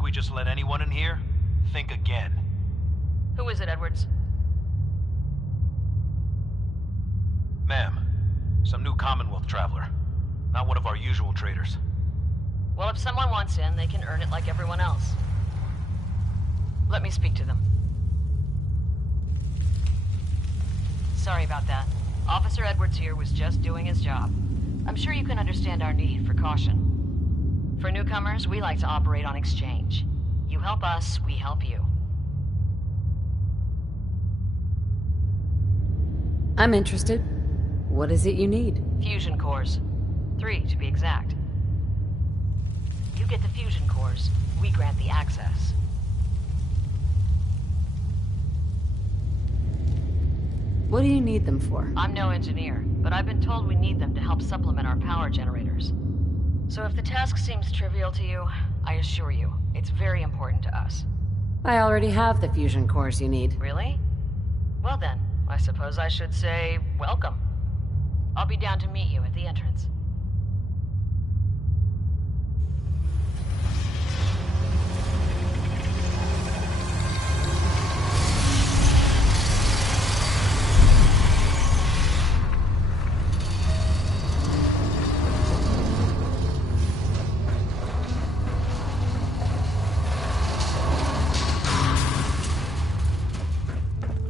think we just let anyone in here? Think again. Who is it, Edwards? Ma'am, some new Commonwealth traveler. Not one of our usual traders. Well, if someone wants in, they can earn it like everyone else. Let me speak to them. Sorry about that. Officer Edwards here was just doing his job. I'm sure you can understand our need for caution. For newcomers, we like to operate on exchange. You help us, we help you. I'm interested. What is it you need? Fusion cores. 3, to be exact. You get the fusion cores, we grant the access. What do you need them for? I'm no engineer, but I've been told we need them to help supplement our power generators. So if the task seems trivial to you, I assure you, it's very important to us. I already have the fusion cores you need. Really? Well then, I suppose I should say, welcome. I'll be down to meet you at the entrance.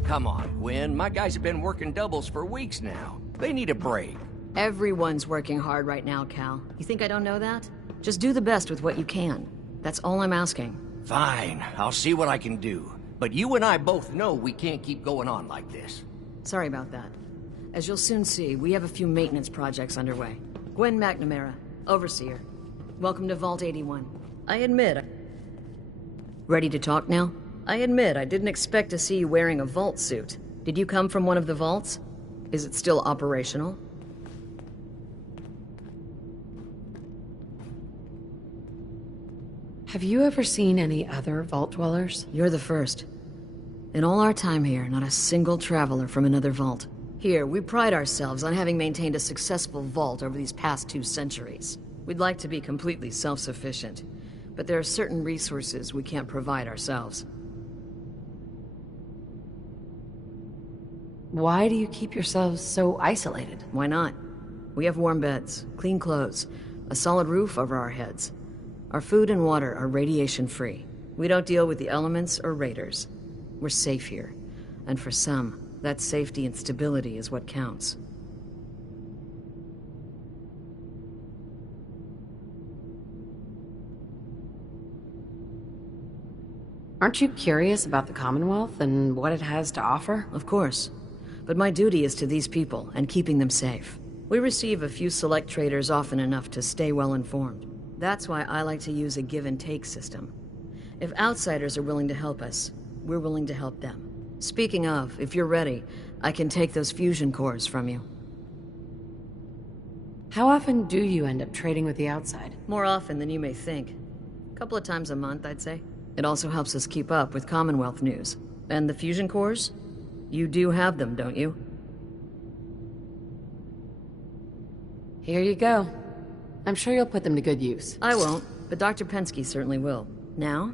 Come on, Gwen. My guys have been working doubles for weeks now. They need a break. Everyone's working hard right now, Cal. You think I don't know that? Just do the best with what you can. That's all I'm asking. Fine, I'll see what I can do. But you and I both know we can't keep going on like this. Sorry about that. As you'll soon see, we have a few maintenance projects underway. Gwen McNamara, Overseer. Welcome to Vault 81. I admit... Ready to talk now? I admit I didn't expect to see you wearing a vault suit. Did you come from one of the vaults? Is it still operational? Have you ever seen any other vault dwellers? You're the first. In all our time here, not a single traveler from another vault. Here, we pride ourselves on having maintained a successful vault over these past 2 centuries. We'd like to be completely self-sufficient, but there are certain resources we can't provide ourselves. Why do you keep yourselves so isolated? Why not? We have warm beds, clean clothes, a solid roof over our heads. Our food and water are radiation-free. We don't deal with the elements or raiders. We're safe here. And for some, that safety and stability is what counts. Aren't you curious about the Commonwealth and what it has to offer? Of course. But my duty is to these people and keeping them safe. We receive a few select traders often enough to stay well informed. That's why I like to use a give-and-take system. If outsiders are willing to help us, we're willing to help them. Speaking of, if you're ready, I can take those fusion cores from you. How often do you end up trading with the outside? More often than you may think. A couple of times a month, I'd say. It also helps us keep up with Commonwealth news. And the fusion cores? You do have them, don't you? Here you go. I'm sure you'll put them to good use. I won't, but Dr. Pensky certainly will. Now,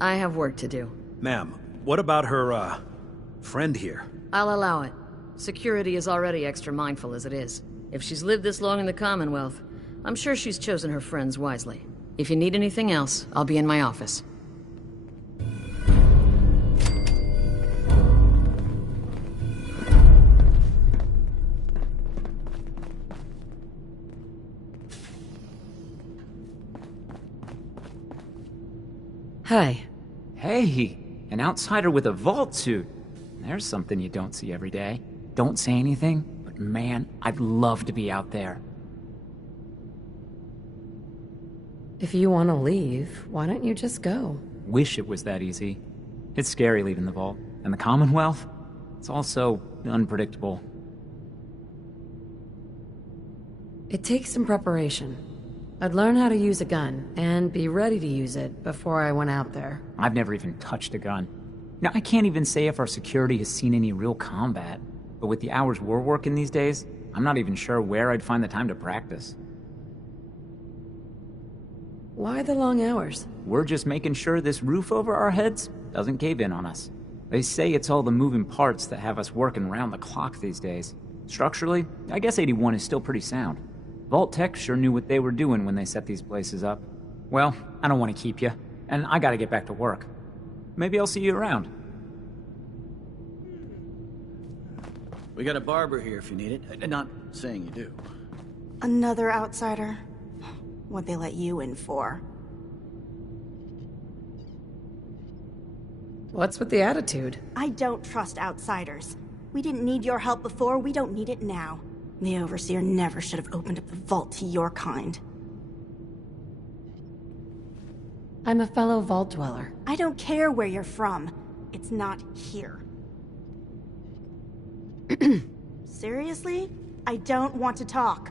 I have work to do. Ma'am, what about her, friend here? I'll allow it. Security is already extra mindful as it is. If she's lived this long in the Commonwealth, I'm sure she's chosen her friends wisely. If you need anything else, I'll be in my office. Hi. Hey, an outsider with a vault suit. There's something you don't see every day. Don't say anything, but man, I'd love to be out there. If you want to leave, why don't you just go? Wish it was that easy. It's scary leaving the vault. And the Commonwealth? It's also unpredictable. It takes some preparation. I'd learn how to use a gun, and be ready to use it before I went out there. I've never even touched a gun. Now, I can't even say if our security has seen any real combat, but with the hours we're working these days, I'm not even sure where I'd find the time to practice. Why the long hours? We're just making sure this roof over our heads doesn't cave in on us. They say it's all the moving parts that have us working round the clock these days. Structurally, I guess 81 is still pretty sound. Vault Tech sure knew what they were doing when they set these places up. Well, I don't want to keep you, and I gotta get back to work. Maybe I'll see you around. We got a barber here if you need it. Not saying you do. Another outsider? What'd they let you in for? What's with the attitude? I don't trust outsiders. We didn't need your help before, we don't need it now. The Overseer never should have opened up the vault to your kind. I'm a fellow vault dweller. I don't care where you're from. It's not here. Seriously? I don't want to talk.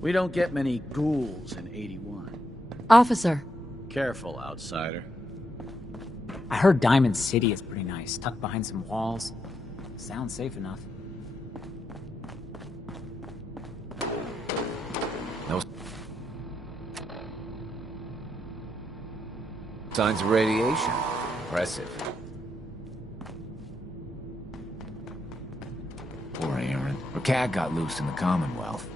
We don't get many ghouls in 81. Officer. Careful, outsider. I heard Diamond City is pretty nice, tucked behind some walls. Sounds safe enough. No signs of radiation. Impressive. Poor Aaron. Her cat got loose in the Commonwealth.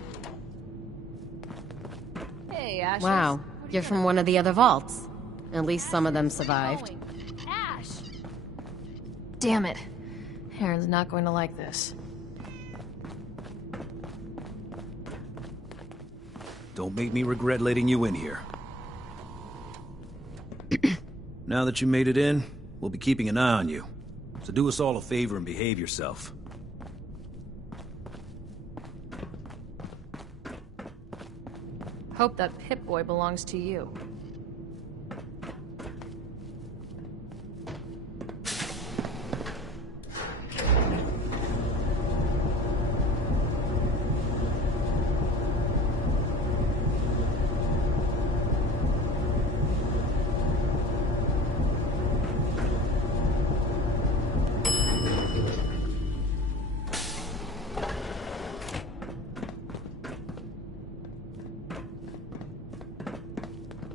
Hey, Ash. Wow, you're from one of the other vaults. At least some of them survived. Ash! Damn it. Aaron's not going to like this. Don't make me regret letting you in here. Now that you made it in, we'll be keeping an eye on you. So do us all a favor and behave yourself. Hope that Pip-Boy belongs to you.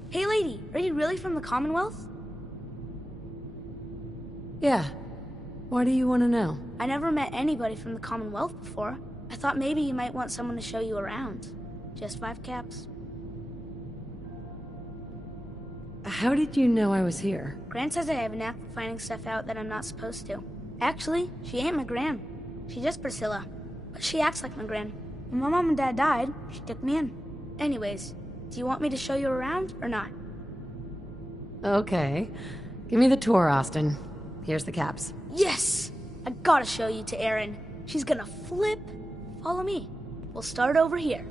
Hey lady, are you really from the Commonwealth? Yeah. Why do you want to know? I never met anybody from the Commonwealth before. I thought maybe you might want someone to show you around. Just 5 caps. How did you know I was here? Gran says I have a knack for finding stuff out that I'm not supposed to. Actually, she ain't my Gran. She's just Priscilla. But she acts like my Gran. When my mom and dad died, she took me in. Anyways, do you want me to show you around or not? Okay. Give me the tour, Austin. Here's the caps. Yes! I gotta show you to Erin. She's gonna flip. Follow me. We'll start over here.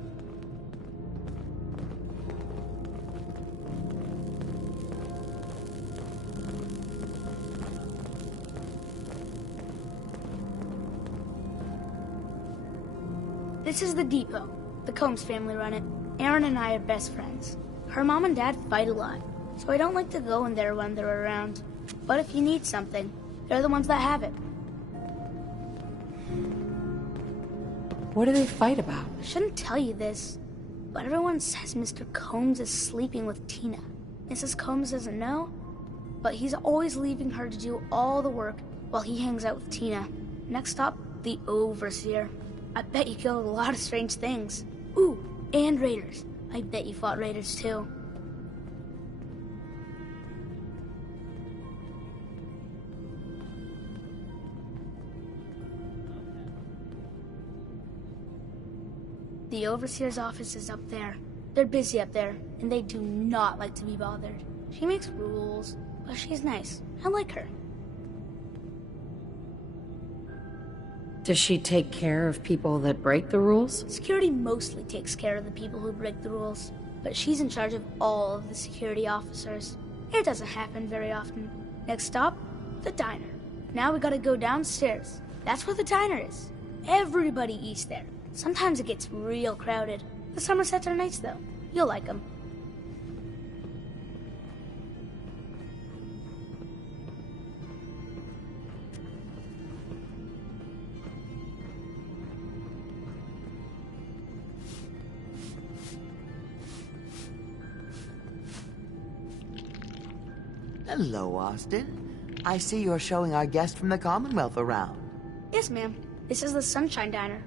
This is the depot. The Combs family run it. Erin and I are best friends. Her mom and dad fight a lot, so I don't like to go in there when they're around. But if you need something, they're the ones that have it. What do they fight about? I shouldn't tell you this, but everyone says Mr. Combs is sleeping with Tina. Mrs. Combs doesn't know, but he's always leaving her to do all the work while he hangs out with Tina. Next up, the Overseer. I bet you killed a lot of strange things. Ooh, and raiders. I bet you fought raiders too. The Overseer's office is up there. They're busy up there, and they do not like to be bothered. She makes rules, but she's nice. I like her. Does she take care of people that break the rules? Security mostly takes care of the people who break the rules, but she's in charge of all of the security officers. It doesn't happen very often. Next stop, the diner. Now we gotta go downstairs. That's where the diner is. Everybody eats there. Sometimes it gets real crowded. The Somersets are nice though. You'll like them. Hello, Austin. I see you're showing our guest from the Commonwealth around. Yes, ma'am. This is the Sunshine Diner.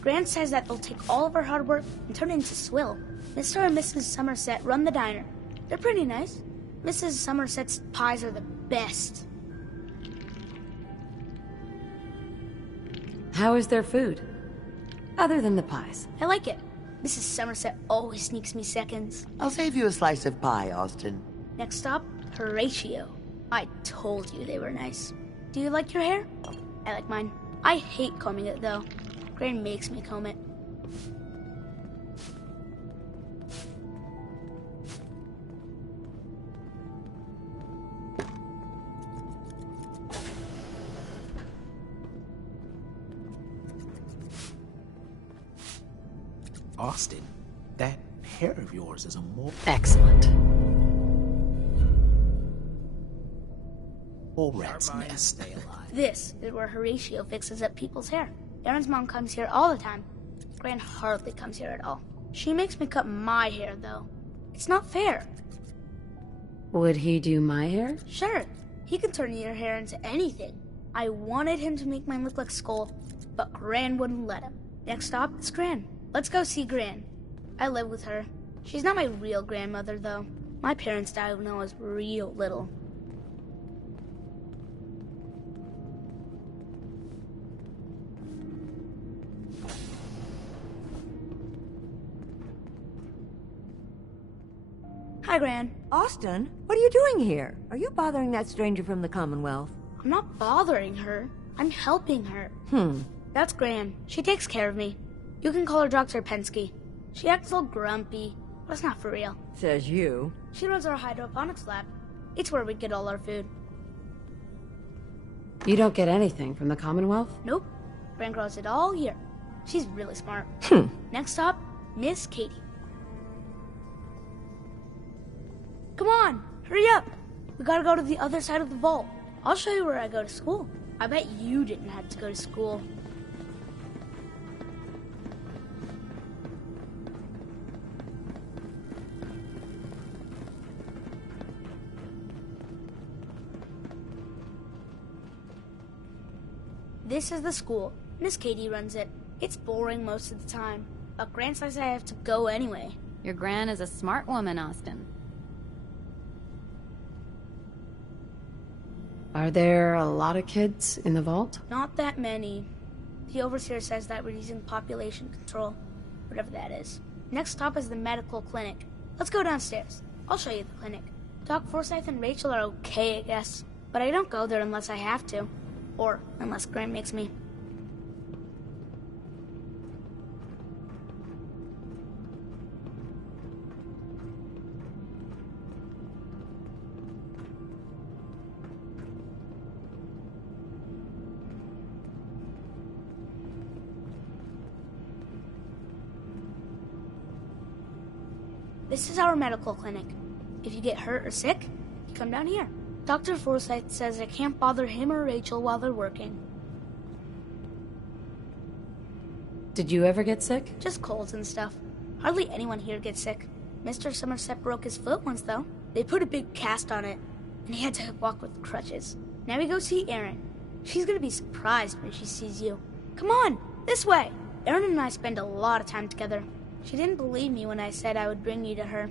Grant says that they'll take all of our hard work and turn it into swill. Mr. and Mrs. Somerset run the diner. They're pretty nice. Mrs. Somerset's pies are the best. How is their food? Other than the pies. I like it. Mrs. Somerset always sneaks me seconds. I'll save you a slice of pie, Austin. Next stop, Horatio. I told you they were nice. Do you like your hair? I like mine. I hate combing it, though. Gran makes me comb it. Austin, that hair of yours is a more... Excellent. Whole rat's nest. Stay alive. This is where Horatio fixes up people's hair. Aaron's mom comes here all the time. Gran hardly comes here at all. She makes me cut my hair, though. It's not fair. Would he do my hair? Sure. He can turn your hair into anything. I wanted him to make mine look like Skull, but Gran wouldn't let him. Next stop is Gran. Let's go see Gran. I live with her. She's not my real grandmother, though. My parents died when I was real little. Hi, Gran. Austin, what are you doing here? Are you bothering that stranger from the Commonwealth? I'm not bothering her. I'm helping her. That's Gran. She takes care of me. You can call her Dr. Pensky. She acts all grumpy, but it's not for real. Says you. She runs our hydroponics lab. It's where we get all our food. You don't get anything from the Commonwealth? Nope. Gran grows it all here. She's really smart. Next stop, Miss Katie. Come on, hurry up. We gotta go to the other side of the vault. I'll show you where I go to school. I bet you didn't have to go to school. This is the school. Miss Katie runs it. It's boring most of the time, but Gran says I have to go anyway. Your Gran is a smart woman, Austin. Are there a lot of kids in the vault? Not that many. The overseer says that we're using population control, whatever that is. Next stop is the medical clinic. Let's go downstairs. I'll show you the clinic. Doc Forsyth and Rachel are okay, I guess, but I don't go there unless I have to. Or unless Gran makes me. This is our medical clinic. If you get hurt or sick, you come down here. Dr. Forsyth says I can't bother him or Rachel while they're working. Did you ever get sick? Just colds and stuff. Hardly anyone here gets sick. Mr. Somerset broke his foot once, though. They put a big cast on it, and he had to walk with crutches. Now we go see Erin. She's gonna be surprised when she sees you. Come on, this way! Erin and I spend a lot of time together. She didn't believe me when I said I would bring you to her.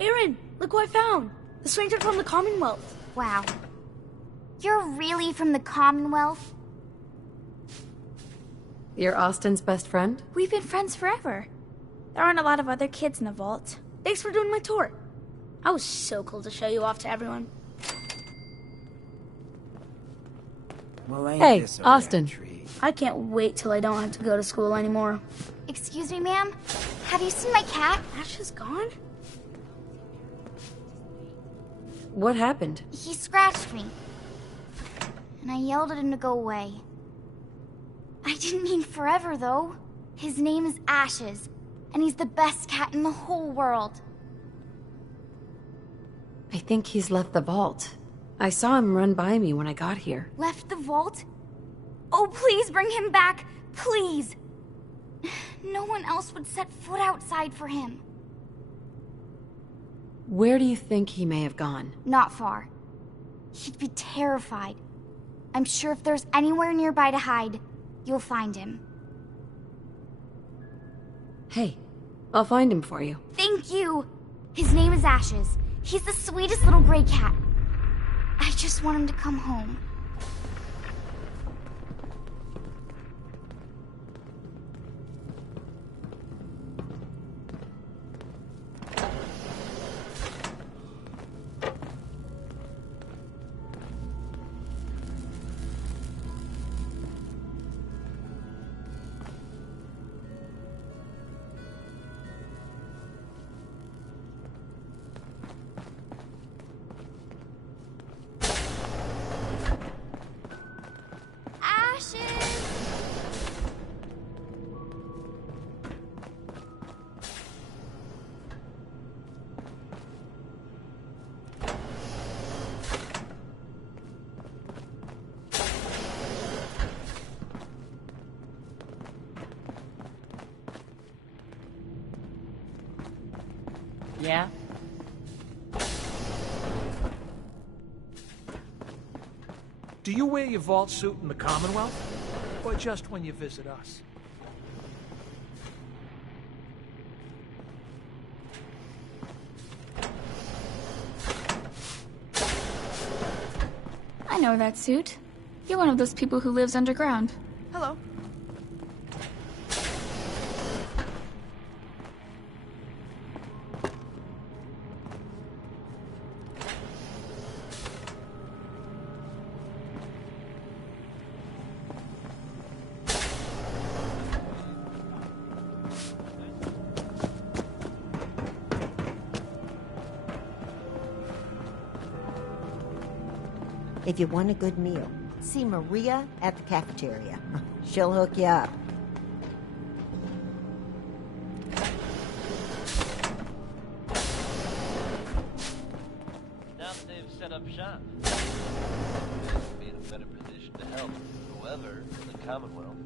Erin, look what I found! The stranger from the Commonwealth. Wow. You're really from the Commonwealth? You're Austin's best friend? We've been friends forever. There aren't a lot of other kids in the vault. Thanks for doing my tour. I was so cool to show you off to everyone. Well, Hey, Austin. I can't wait till I don't have to go to school anymore. Excuse me, ma'am? Have you seen my cat? Ash is gone? What happened? He scratched me. And I yelled at him to go away. I didn't mean forever, though. His name is Ashes, and he's the best cat in the whole world. I think he's left the vault. I saw him run by me when I got here. Left the vault? Oh, please bring him back. Please. No one else would set foot outside for him. Where do you think he may have gone? Not far. He'd be terrified. I'm sure if there's anywhere nearby to hide, you'll find him. Hey, I'll find him for you. Thank you. His name is Ashes. He's the sweetest little gray cat. I just want him to come home. Yeah? Do you wear your vault suit in the Commonwealth? Or just when you visit us? I know that suit. You're one of those people who lives underground. Hello. If you want a good meal, see Maria at the cafeteria. She'll hook you up. Now that they've set up shop, they'll be in a better position to help whoever in the Commonwealth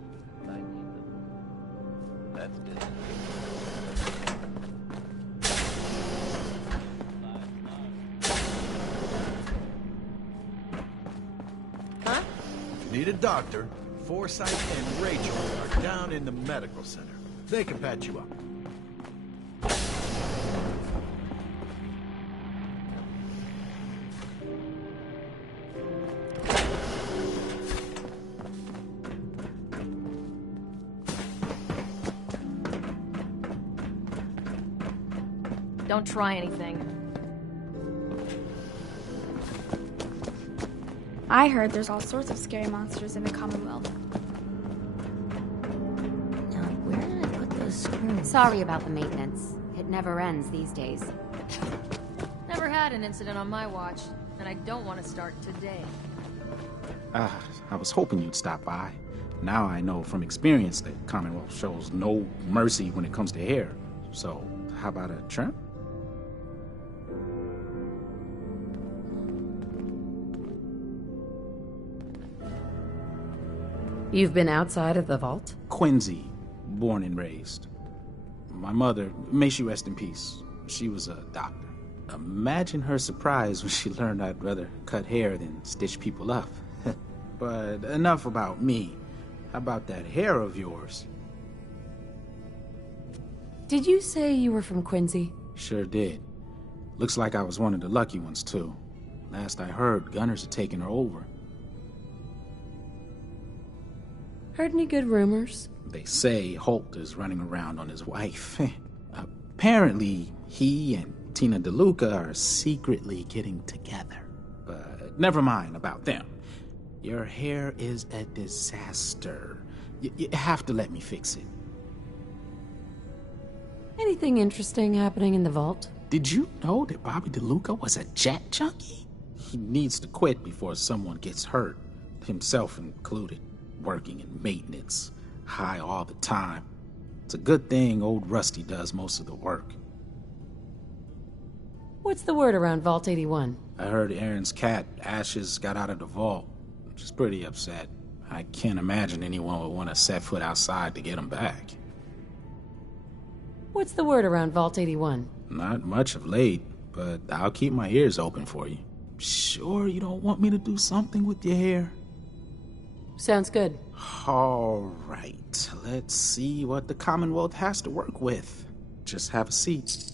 might need them. That's good. Need a doctor, Forsyth and Rachel are down in the medical center. They can patch you up. Don't try anything. I heard there's all sorts of scary monsters in the Commonwealth. Now, where did I put those screws? Sorry about the maintenance. It never ends these days. Never had an incident on my watch, and I don't want to start today. I was hoping you'd stop by. Now I know from experience that Commonwealth shows no mercy when it comes to hair. So, how about a trim? You've been outside of the vault? Quincy, born and raised. My mother, may she rest in peace, she was a doctor. Imagine her surprise when she learned I'd rather cut hair than stitch people up. But enough about me. How about that hair of yours? Did you say you were from Quincy? Sure did. Looks like I was one of the lucky ones, too. Last I heard, gunners had taken her over. Heard any good rumors? They say Holt is running around on his wife. Apparently, he and Tina DeLuca are secretly getting together. But never mind about them. Your hair is a disaster. You have to let me fix it. Anything interesting happening in the vault? Did you know that Bobby DeLuca was a jet junkie? He needs to quit before someone gets hurt, himself included, working in maintenance, high all the time. It's a good thing old Rusty does most of the work. What's the word around Vault 81? I heard Aaron's cat, Ashes, got out of the vault. She's pretty upset. I can't imagine anyone would want to set foot outside to get him back. What's the word around Vault 81? Not much of late, but I'll keep my ears open for you. Sure you don't want me to do something with your hair? Sounds good. All right, let's see what the Commonwealth has to work with. Just have a seat.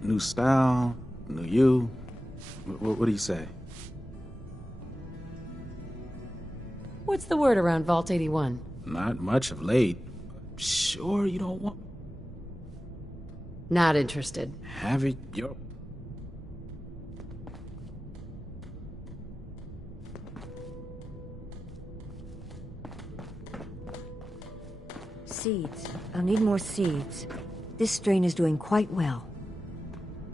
New style, new you. What do you say? What's the word around Vault 81? Not much of late. Sure you don't want... Not interested. Have it your... Seeds. I'll need more seeds. This strain is doing quite well.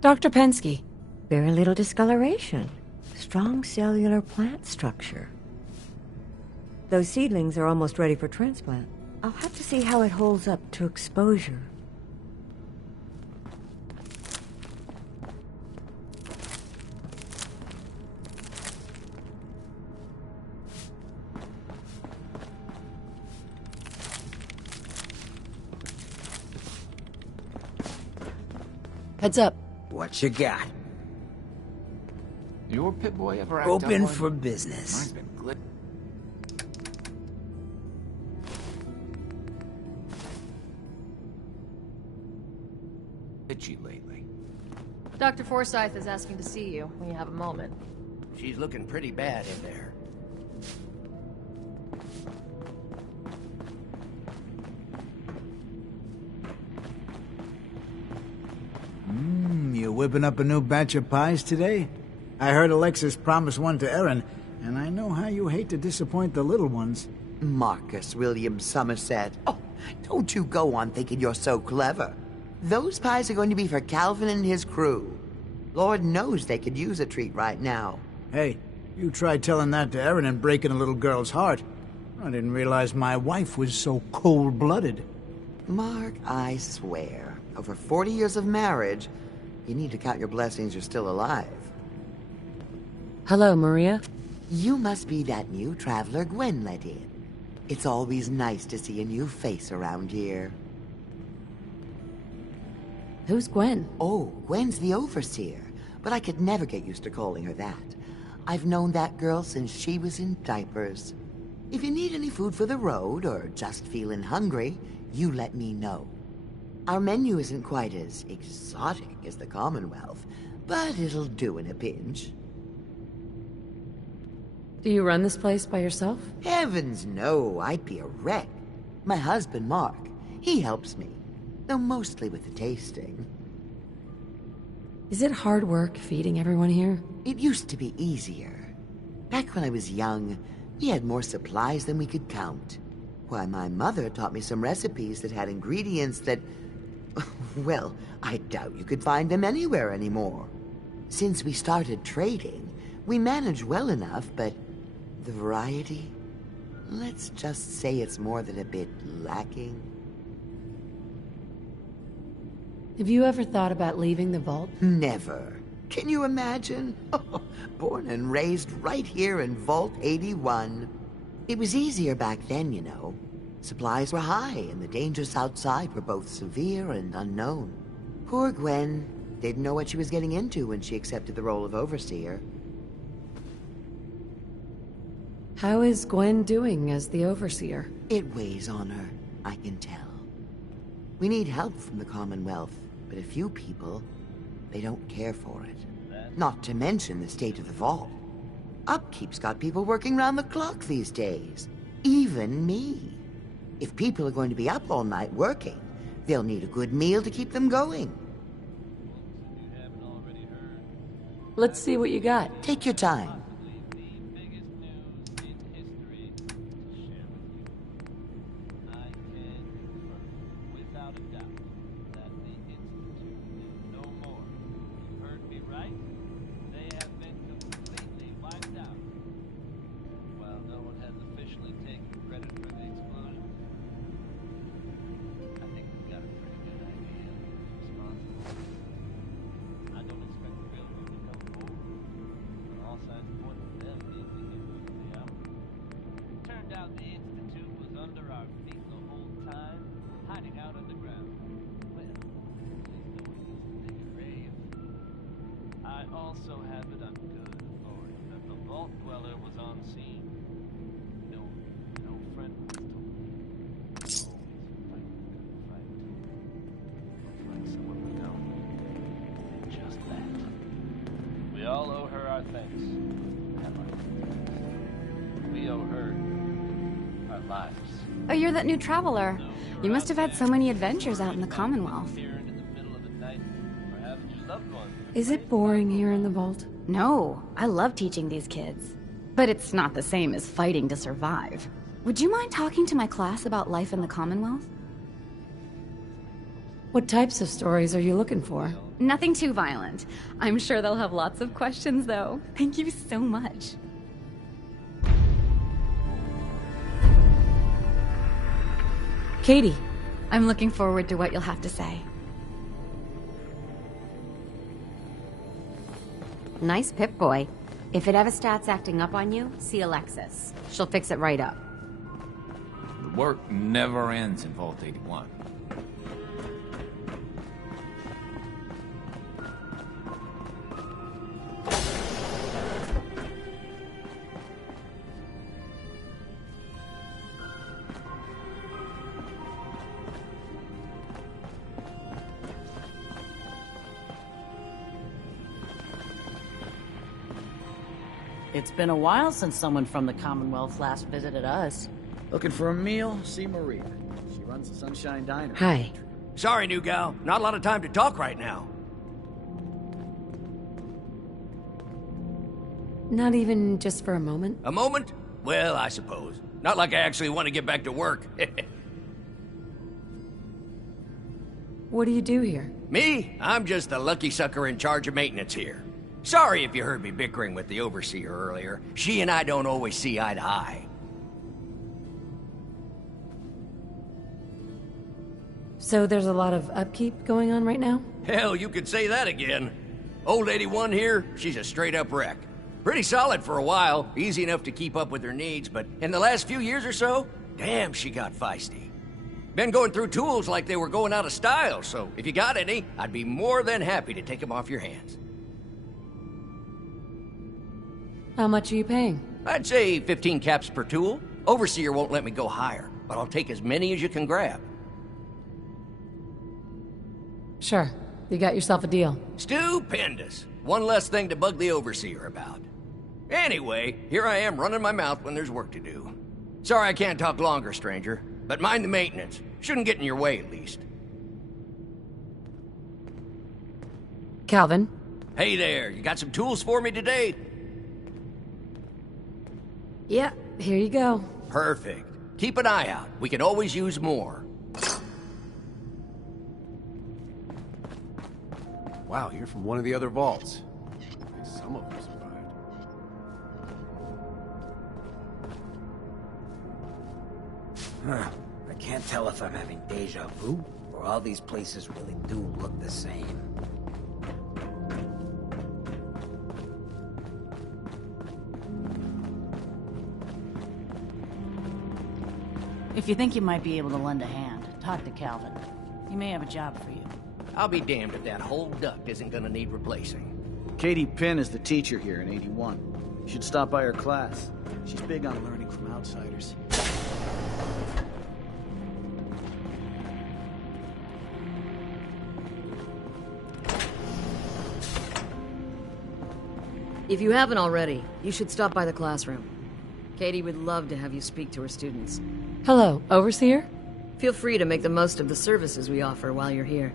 Dr. Pensky. Very little discoloration. Strong cellular plant structure. Those seedlings are almost ready for transplant. I'll have to see how it holds up to exposure. Heads up. What you got? Your Pip-Boy ever act Open up for one? business. Mine's been glitchy lately. Dr. Forsyth is asking to see you when you have a moment. She's looking pretty bad in there. You whipping up a new batch of pies today? I heard Alexis promised one to Erin, and I know how you hate to disappoint the little ones. Marcus William Somerset. Oh, don't you go on thinking you're so clever. Those pies are going to be for Calvin and his crew. Lord knows they could use a treat right now. Hey, you tried telling that to Erin and breaking a little girl's heart. I didn't realize my wife was so cold-blooded. Mark, I swear, over 40 years of marriage, you need to count your blessings you're still alive. Hello, Maria. You must be that new traveler Gwen let in. It's always nice to see a new face around here. Who's Gwen? Oh, Gwen's the overseer, but I could never get used to calling her that. I've known that girl since she was in diapers. If you need any food for the road, or just feeling hungry, you let me know. Our menu isn't quite as exotic as the Commonwealth, but it'll do in a pinch. Do you run this place by yourself? Heavens no, I'd be a wreck. My husband, Mark, he helps me, though mostly with the tasting. Is it hard work feeding everyone here? It used to be easier. Back when I was young, we had more supplies than we could count. Why, my mother taught me some recipes that had ingredients that... well, I doubt you could find them anywhere anymore. Since we started trading, we managed well enough, but the variety? Let's just say it's more than a bit lacking. Have you ever thought about leaving the vault? Never. Can you imagine? Born and raised right here in Vault 81. It was easier back then, you know. Supplies were high, and the dangers outside were both severe and unknown. Poor Gwen didn't know what she was getting into when she accepted the role of Overseer. How is Gwen doing as the Overseer? It weighs on her, I can tell. We need help from the Commonwealth, but a few people, they don't care for it. Not to mention the state of the vault. Upkeep's got people working round the clock these days. Even me. If people are going to be up all night working, they'll need a good meal to keep them going. Let's see what you got. Take your time. Also have it on good authority that the vault dweller was on scene. No friend was told. Always fight the good fight. Find someone we know. Just that. We all owe her our thanks. We owe her our lives. Oh, you're that new traveler. You must have had so many adventures out in the Commonwealth. Is it boring here in the vault? No, I love teaching these kids. But it's not the same as fighting to survive. Would you mind talking to my class about life in the Commonwealth? What types of stories are you looking for? Nothing too violent. I'm sure they'll have lots of questions, though. Thank you so much. Katie. I'm looking forward to what you'll have to say. Nice Pip-Boy. If it ever starts acting up on you, see Alexis. She'll fix it right up. The work never ends in Vault 81. It's been a while since someone from the Commonwealth last visited us. Looking for a meal? See Maria. She runs the Sunshine Diner. Hi. Sorry, new gal. Not a lot of time to talk right now. Not even just for a moment? A moment? Well, I suppose. Not like I actually want to get back to work. What do you do here? Me? I'm just the lucky sucker in charge of maintenance here. Sorry if you heard me bickering with the Overseer earlier. She and I don't always see eye to eye. So there's a lot of upkeep going on right now? Hell, you could say that again. Old 81 here, she's a straight-up wreck. Pretty solid for a while, easy enough to keep up with her needs, but in the last few years or so, damn, she got feisty. Been going through tools like they were going out of style, so if you got any, I'd be more than happy to take them off your hands. How much are you paying? I'd say 15 caps per tool. Overseer won't let me go higher, but I'll take as many as you can grab. Sure. You got yourself a deal. Stupendous. One less thing to bug the Overseer about. Anyway, here I am running my mouth when there's work to do. Sorry I can't talk longer, stranger, but mind the maintenance. Shouldn't get in your way, at least. Calvin? Hey there, you got some tools for me today? Yeah, here you go. Perfect. Keep an eye out. We could always use more. Wow, you're from one of the other vaults. Some of them survived. Huh. I can't tell if I'm having deja vu, or all these places really do look the same. If you think you might be able to lend a hand, talk to Calvin. He may have a job for you. I'll be damned if that whole duct isn't gonna need replacing. Katie Pinn is the teacher here in 81. You should stop by her class. She's big on learning from outsiders. If you haven't already, you should stop by the classroom. Katie would love to have you speak to her students. Hello, Overseer? Feel free to make the most of the services we offer while you're here.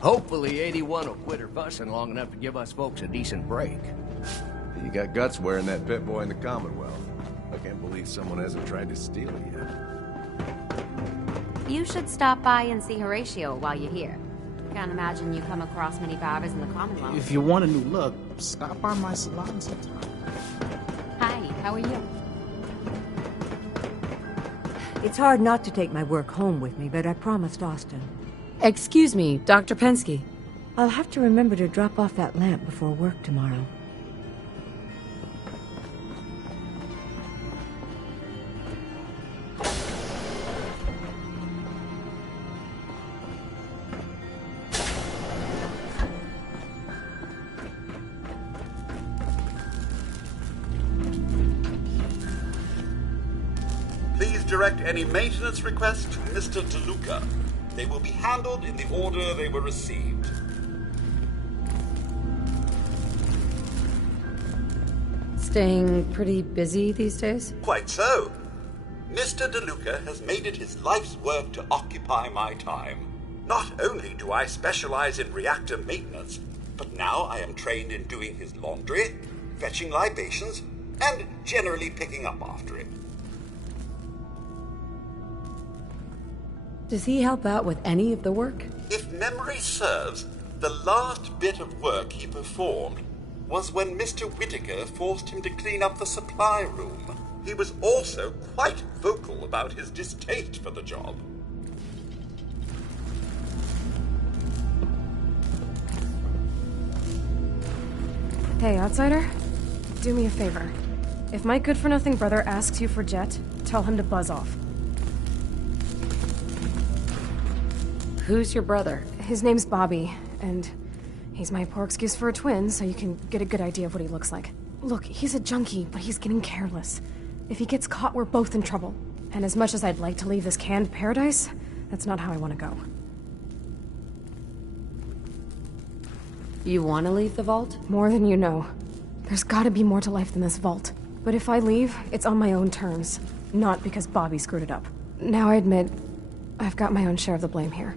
Hopefully 81 will quit her fussing long enough to give us folks a decent break. You got guts wearing that pit boy in the Commonwealth. I can't believe someone hasn't tried to steal it yet. You should stop by and see Horatio while you're here. Can't imagine you come across many barbers in the Commonwealth. If you want a new look, stop by my salon sometime. Hi, how are you? It's hard not to take my work home with me, but I promised Austin. Excuse me, Dr. Pensky. I'll have to remember to drop off that lamp before work tomorrow. Please direct any maintenance requests to Mr. DeLuca. They will be handled in the order they were received. Staying pretty busy these days? Quite so. Mr. DeLuca has made it his life's work to occupy my time. Not only do I specialize in reactor maintenance, but now I am trained in doing his laundry, fetching libations, and generally picking up after him. Does he help out with any of the work? If memory serves, the last bit of work he performed was when Mr. Whittaker forced him to clean up the supply room. He was also quite vocal about his distaste for the job. Hey, outsider. Do me a favor. If my good-for-nothing brother asks you for Jet, tell him to buzz off. Who's your brother? His name's Bobby, and he's my poor excuse for a twin, so you can get a good idea of what he looks like. Look, he's a junkie, but he's getting careless. If he gets caught, we're both in trouble. And as much as I'd like to leave this canned paradise, that's not how I want to go. You want to leave the vault? More than you know. There's gotta be more to life than this vault. But if I leave, it's on my own terms, not because Bobby screwed it up. Now I admit, I've got my own share of the blame here.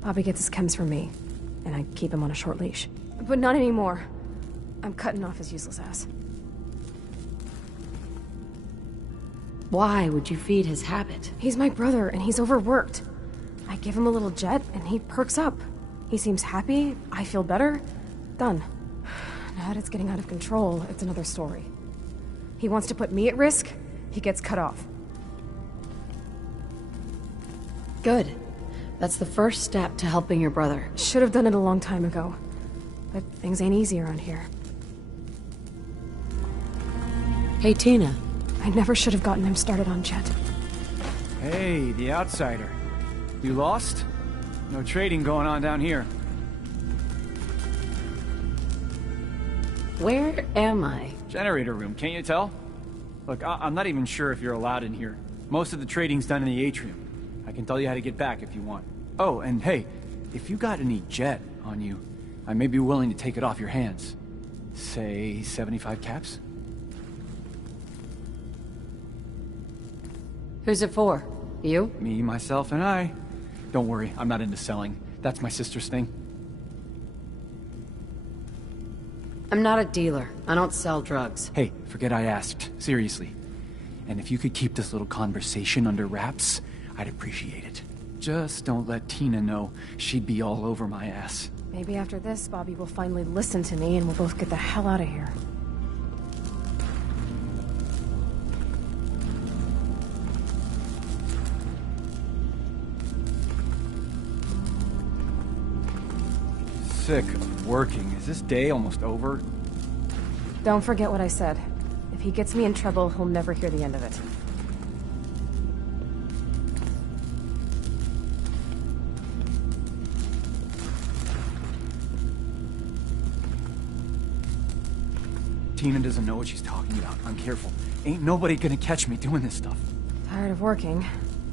Bobby gets his chems from me, and I keep him on a short leash. But not anymore. I'm cutting off his useless ass. Why would you feed his habit? He's my brother, and he's overworked. I give him a little Jet, and he perks up. He seems happy, I feel better. Done. Now that it's getting out of control, it's another story. He wants to put me at risk, he gets cut off. Good. That's the first step to helping your brother. Should have done it a long time ago. But things ain't easy around here. Hey, Tina. I never should have gotten him started on Jet. Hey, the outsider. You lost? No trading going on down here. Where am I? Generator room, can't you tell? Look, I'm not even sure if you're allowed in here. Most of the trading's done in the atrium. I can tell you how to get back if you want. Oh, and hey, if you got any jet on you, I may be willing to take it off your hands. Say 75 caps? Who's it for? You? Me, myself, and I. Don't worry, I'm not into selling. That's my sister's thing. I'm not a dealer. I don't sell drugs. Hey, forget I asked. Seriously. And if you could keep this little conversation under wraps, I'd appreciate it. Just don't let Tina know. She'd be all over my ass. Maybe after this, Bobby will finally listen to me and we'll both get the hell out of here. Sick of working. Is this day almost over? Don't forget what I said. If he gets me in trouble, he'll never hear the end of it. Tina doesn't know what she's talking about. I'm careful. Ain't nobody gonna catch me doing this stuff. Tired of working.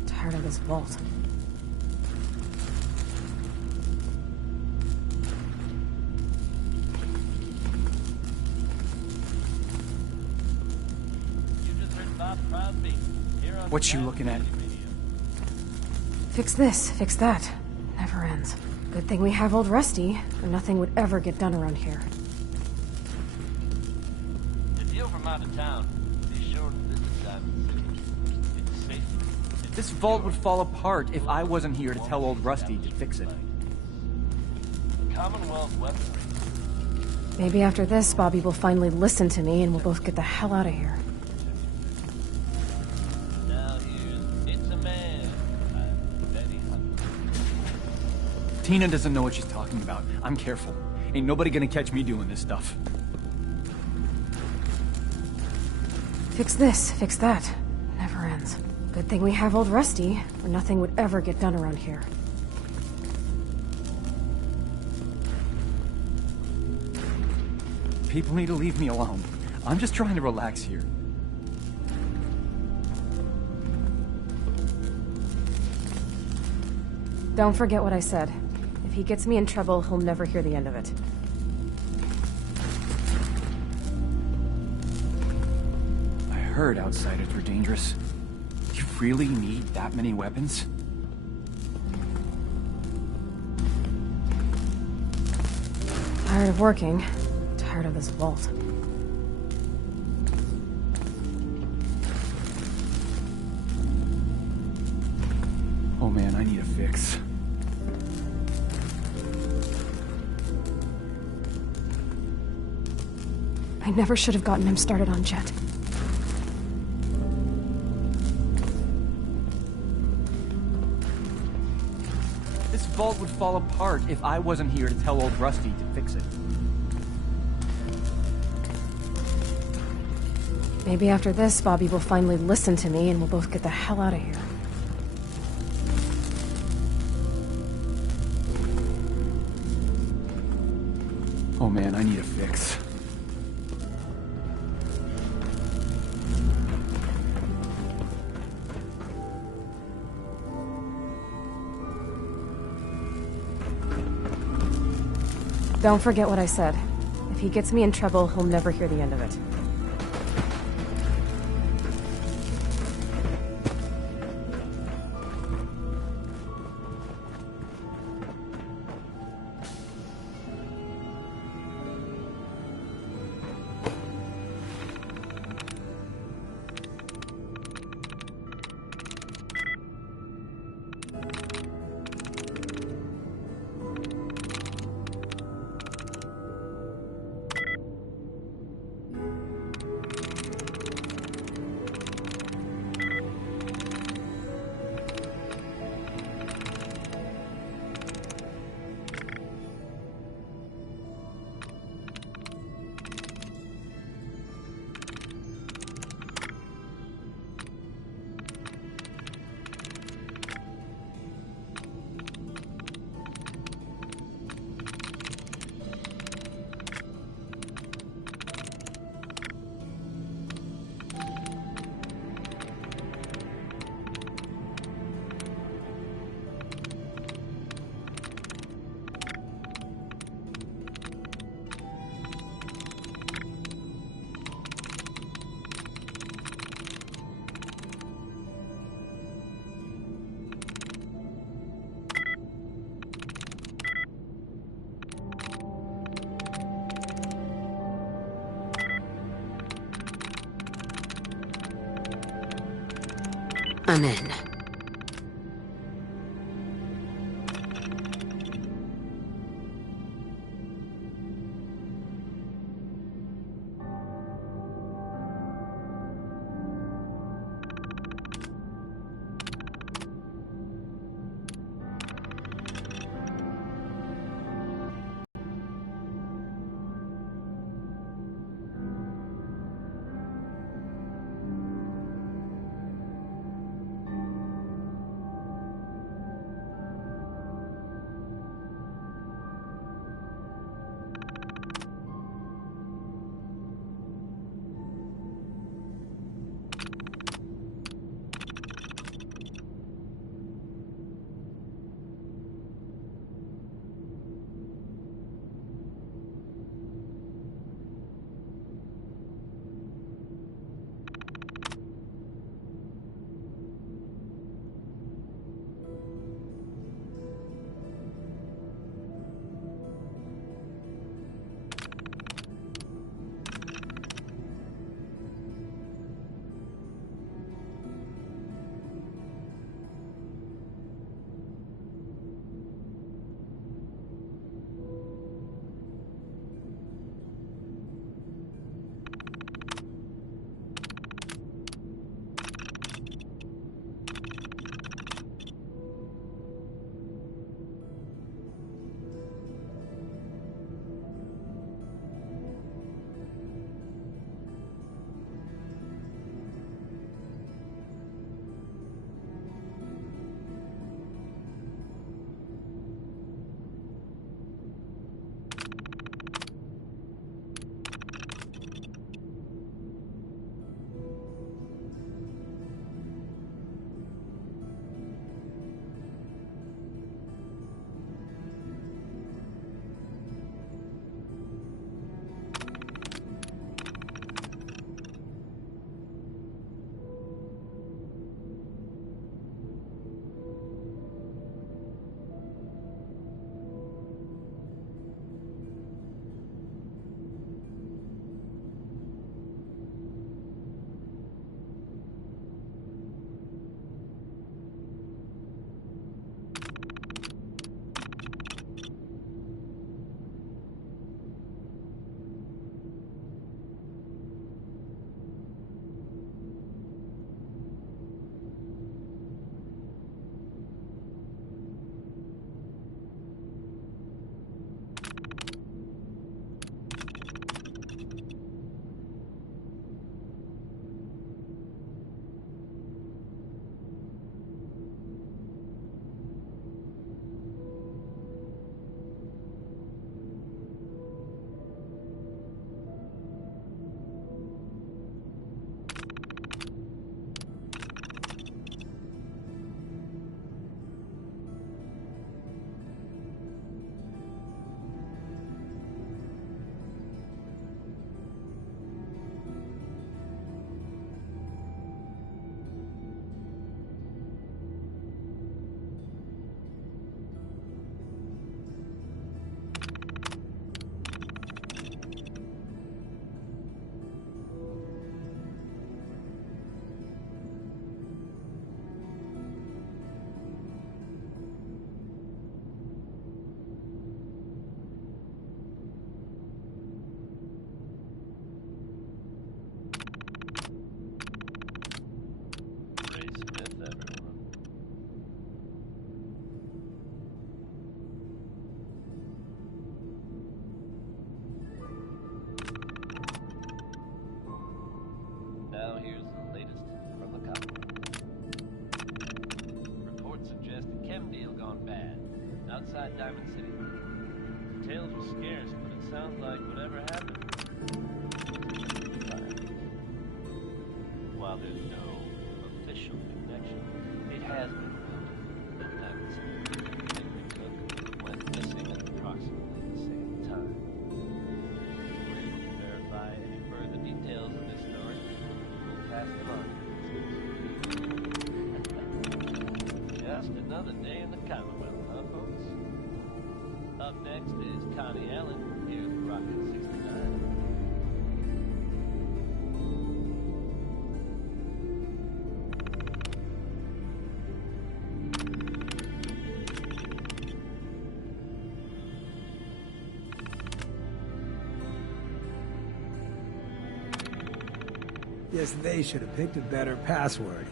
Tired of this vault. What you looking at? Fix this, fix that. Never ends. Good thing we have old Rusty, or nothing would ever get done around here. The deal from out of town. Be sure to visit Diamond City. It's safe. This vault would fall apart if I wasn't here to tell old Rusty to fix it. Commonwealth weaponry. Maybe after this, Bobby will finally listen to me and we'll both get the hell out of here. Tina doesn't know what she's talking about. I'm careful. Ain't nobody gonna catch me doing this stuff. Fix this, fix that. Never ends. Good thing we have old Rusty, or nothing would ever get done around here. People need to leave me alone. I'm just trying to relax here. Don't forget what I said. If he gets me in trouble, he'll never hear the end of it. I heard outsiders were dangerous. You really need that many weapons? Tired of working. Tired of this vault. Oh man, I need a fix. I never should have gotten him started on Jet. This vault would fall apart if I wasn't here to tell old Rusty to fix it. Maybe after this, Bobby will finally listen to me and we'll both get the hell out of here. Oh man, I need a fix. Don't forget what I said. If he gets me in trouble, he'll never hear the end of it. I'm in. outside Diamond City. Details were scarce, but it sounds like whatever happened. While there's no official connection, it has been built in Diamond City. Henry Cook went missing at approximately the same time. If we're able to verify any further details of this story, we'll pass them on. Just another day in the Commonwealth, huh, folks? Up next is Connie Allen. Here's Rocket 69. Guess they should have picked a better password.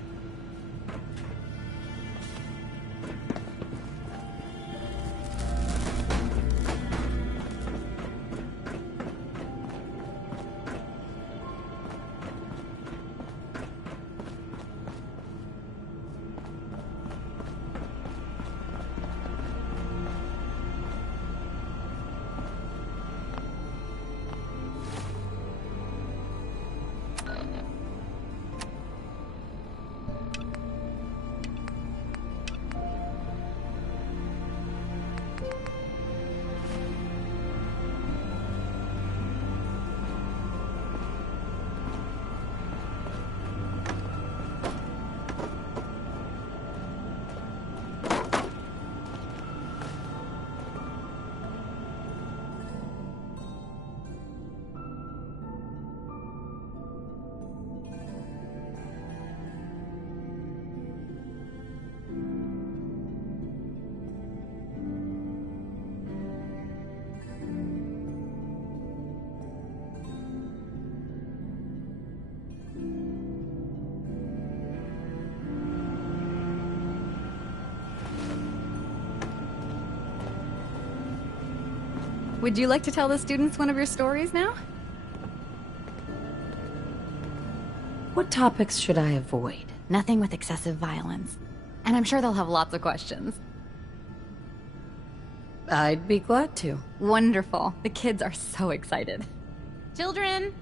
Would you like to tell the students one of your stories now? What topics should I avoid? Nothing with excessive violence. And I'm sure they'll have lots of questions. I'd be glad to. Wonderful. The kids are so excited. Children!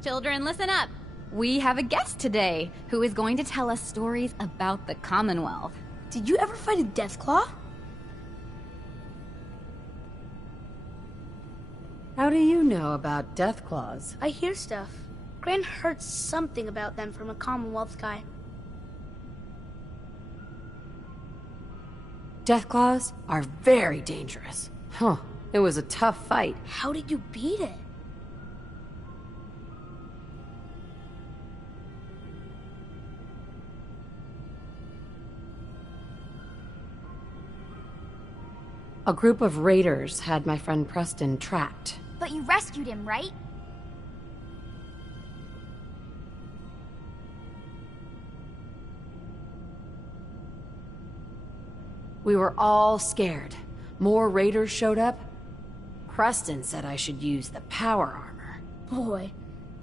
Children, listen up! We have a guest today who is going to tell us stories about the Commonwealth. Did you ever fight a Deathclaw? How do you know about Deathclaws? I hear stuff. Gran heard something about them from a Commonwealth guy. Deathclaws are very dangerous. Huh. It was a tough fight. How did you beat it? A group of raiders had my friend Preston tracked. But you rescued him, right? We were all scared. More raiders showed up. Preston said I should use the power armor. Boy,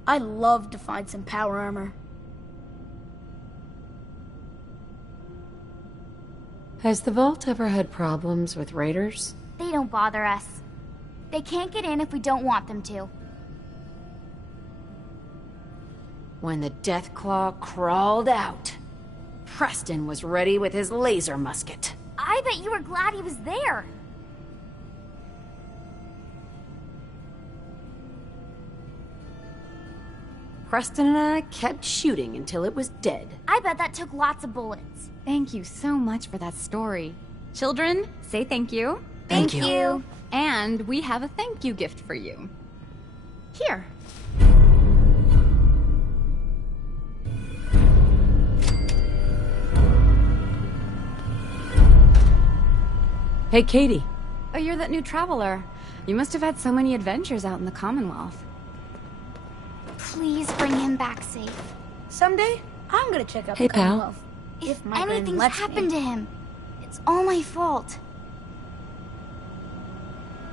I'd love to find some power armor. Has the vault ever had problems with raiders? They don't bother us. They can't get in if we don't want them to. When the Deathclaw crawled out, Preston was ready with his laser musket. I bet you were glad he was there. Preston and I kept shooting until it was dead. I bet that took lots of bullets. Thank you so much for that story. Children, say thank you. Thank you. And we have a thank you gift for you. Here. Hey, Katie. Oh, you're that new traveler. You must have had so many adventures out in the Commonwealth. Please bring him back safe. Someday, I'm gonna check out Hey, the pal. Commonwealth. If my brain anything's lets happened me. to him, it's all my fault.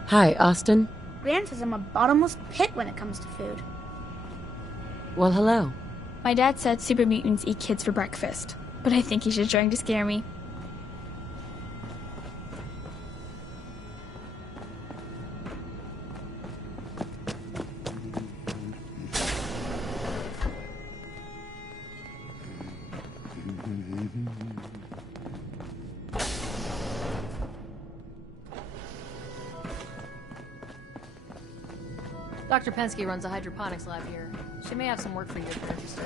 Hi, Austin. Gran says I'm a bottomless pit when it comes to food. Well, hello. My dad said super mutants eat kids for breakfast, but I think he's just trying to scare me. Dr. Pensky runs a hydroponics lab here. She may have some work for you if you're interested.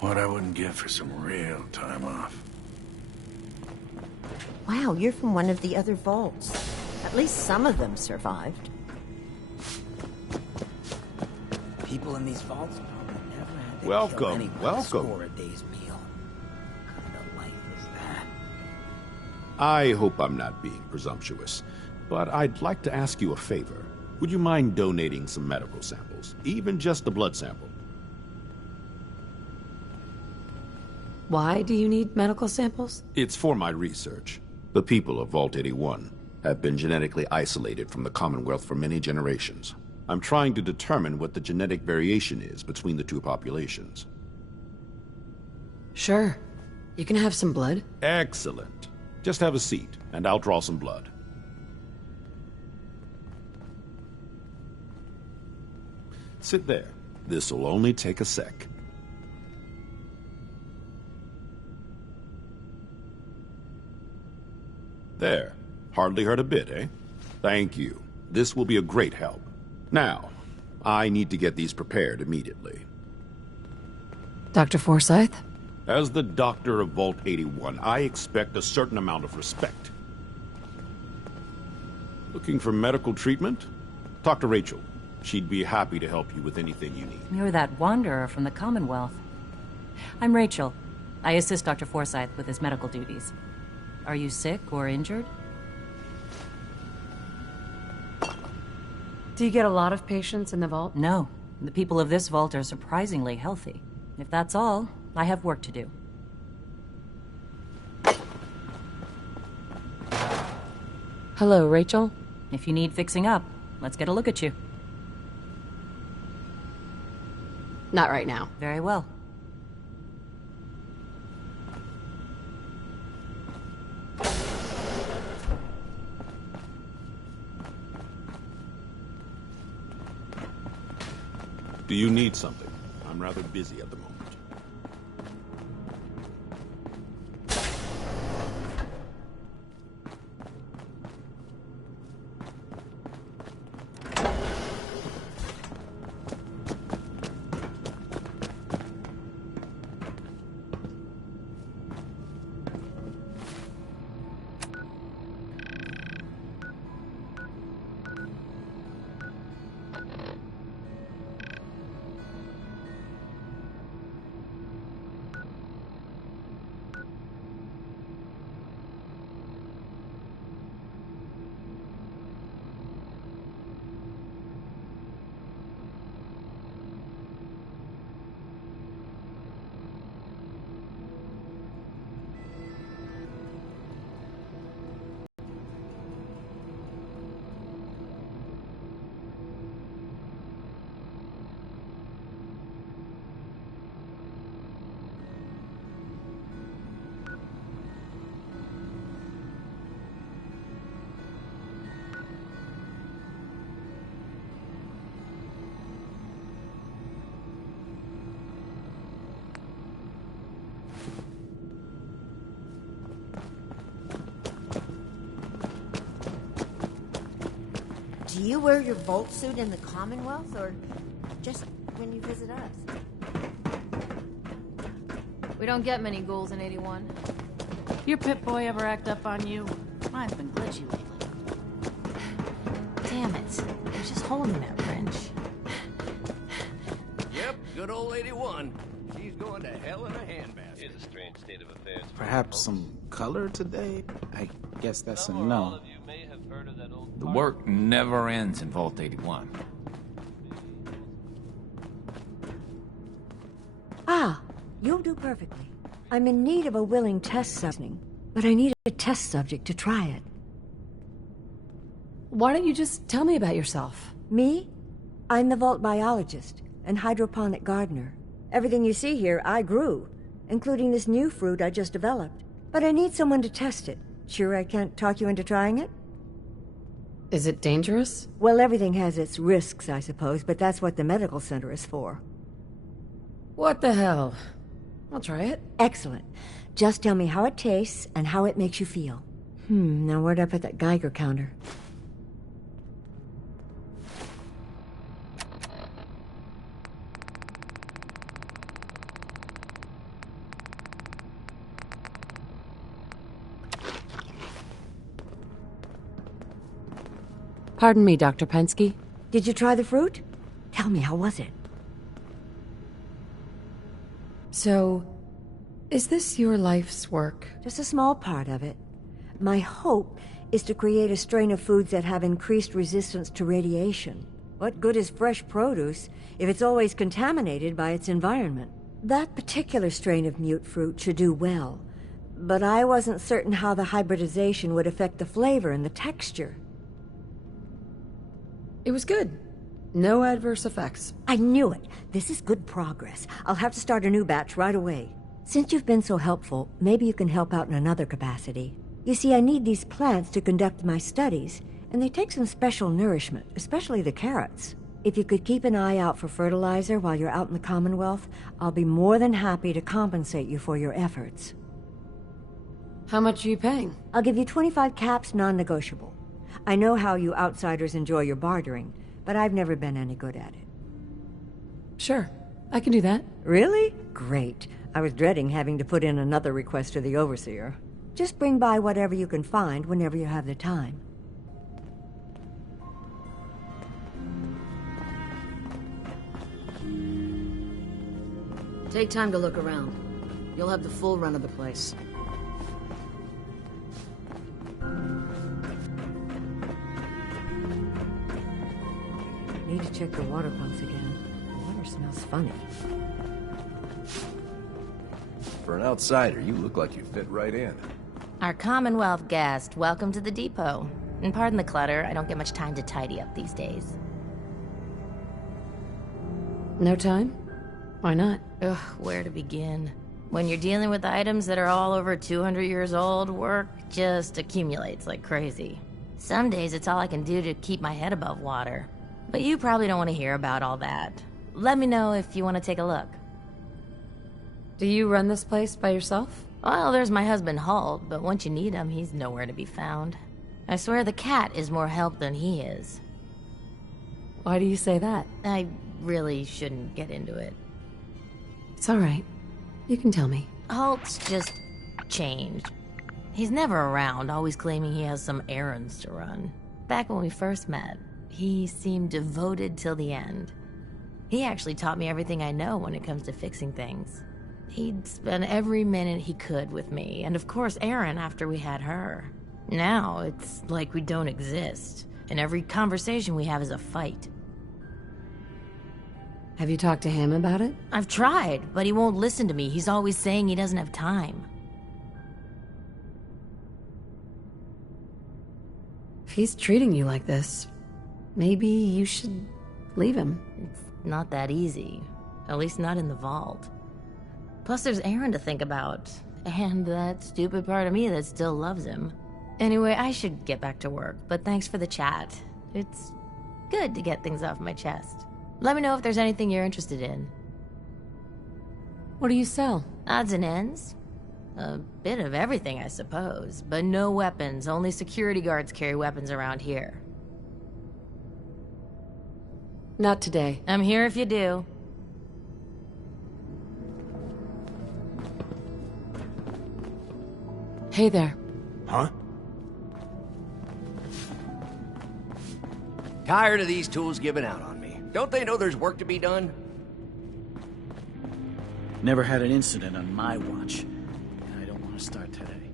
What I wouldn't give for some real time off. Wow, you're from one of the other vaults. At least some of them survived. People in these vaults probably never had to Welcome, kill anyone to welcome. score a day's meal. What kind of life is that? I hope I'm not being presumptuous, but I'd like to ask you a favor. Would you mind donating some medical samples, even just a blood sample? Why do you need medical samples? It's for my research. The people of Vault 81 have been genetically isolated from the Commonwealth for many generations. I'm trying to determine what the genetic variation is between the two populations. Sure. You can have some blood. Excellent. Just have a seat, and I'll draw some blood. Sit there. This'll only take a sec. There. Hardly hurt a bit, eh? Thank you. This will be a great help. Now, I need to get these prepared immediately. Dr. Forsyth? As the doctor of Vault 81, I expect a certain amount of respect. Looking for medical treatment? Talk to Rachel. She'd be happy to help you with anything you need. You're that wanderer from the Commonwealth. I'm Rachel. I assist Dr. Forsyth with his medical duties. Are you sick or injured? Do you get a lot of patients in the vault? No. The people of this vault are surprisingly healthy. If that's all, I have work to do. Hello, Rachel. If you need fixing up, let's get a look at you. Not right now. Very well. Do you need something? I'm rather busy at the moment. Do you wear your Vault suit in the Commonwealth, or just when you visit us? We don't get many ghouls in 81. Your Pip-Boy ever act up on you? Mine's been glitchy lately. Damn it. I was just holding that wrench. Yep, good old 81. She's going to hell in a handbasket. Here's a strange state of affairs. Perhaps some color today? I guess that's a no. The work never ends in Vault 81. Ah, you'll do perfectly. I'm in need of a willing test subject, but I need a test subject to try it. Why don't you just tell me about yourself? Me? I'm the Vault biologist and hydroponic gardener. Everything you see here, I grew, including this new fruit I just developed. But I need someone to test it. Sure I can't talk you into trying it? Is it dangerous? Well, everything has its risks, I suppose, but that's what the medical center is for. What the hell? I'll try it. Excellent. Just tell me how it tastes and how it makes you feel. Now where'd I put that Geiger counter? Pardon me, Dr. Pensky. Did you try the fruit? Tell me, how was it? So, is this your life's work? Just a small part of it. My hope is to create a strain of foods that have increased resistance to radiation. What good is fresh produce if it's always contaminated by its environment? That particular strain of mute fruit should do well, but I wasn't certain how the hybridization would affect the flavor and the texture. It was good. No adverse effects. I knew it. This is good progress. I'll have to start a new batch right away. Since you've been so helpful, maybe you can help out in another capacity. You see, I need these plants to conduct my studies, and they take some special nourishment, especially the carrots. If you could keep an eye out for fertilizer while you're out in the Commonwealth, I'll be more than happy to compensate you for your efforts. How much are you paying? I'll give you 25 caps, non-negotiable. I know how you outsiders enjoy your bartering, but I've never been any good at it. Sure, I can do that. Really? Great. I was dreading having to put in another request to the Overseer. Just bring by whatever you can find whenever you have the time. Take time to look around. You'll have the full run of the place. Need to check the water pumps again. The water smells funny. For an outsider, you look like you fit right in. Our Commonwealth guest, welcome to the depot. And pardon the clutter, I don't get much time to tidy up these days. No time? Why not? Ugh, where to begin? When you're dealing with items that are all over 200 years old, work just accumulates like crazy. Some days it's all I can do to keep my head above water. But you probably don't want to hear about all that. Let me know if you want to take a look. Do you run this place by yourself? Well, there's my husband Holt, but once you need him, he's nowhere to be found. I swear the cat is more help than he is. Why do you say that? I really shouldn't get into it. It's all right. You can tell me. Holt's just changed. He's never around, always claiming he has some errands to run. Back when we first met, he seemed devoted till the end. He actually taught me everything I know when it comes to fixing things. He'd spend every minute he could with me, and of course Erin after we had her. Now, it's like we don't exist, and every conversation we have is a fight. Have you talked to him about it? I've tried, but he won't listen to me. He's always saying he doesn't have time. If he's treating you like this, maybe you should leave him. It's not that easy. At least not in the vault. Plus there's Erin to think about. And that stupid part of me that still loves him. Anyway, I should get back to work, but thanks for the chat. It's good to get things off my chest. Let me know if there's anything you're interested in. What do you sell? Odds and ends. A bit of everything, I suppose. But no weapons. Only security guards carry weapons around here. Not today. I'm here if you do. Hey there. Huh? Tired of these tools giving out on me. Don't they know there's work to be done? Never had an incident on my watch, and I don't want to start today.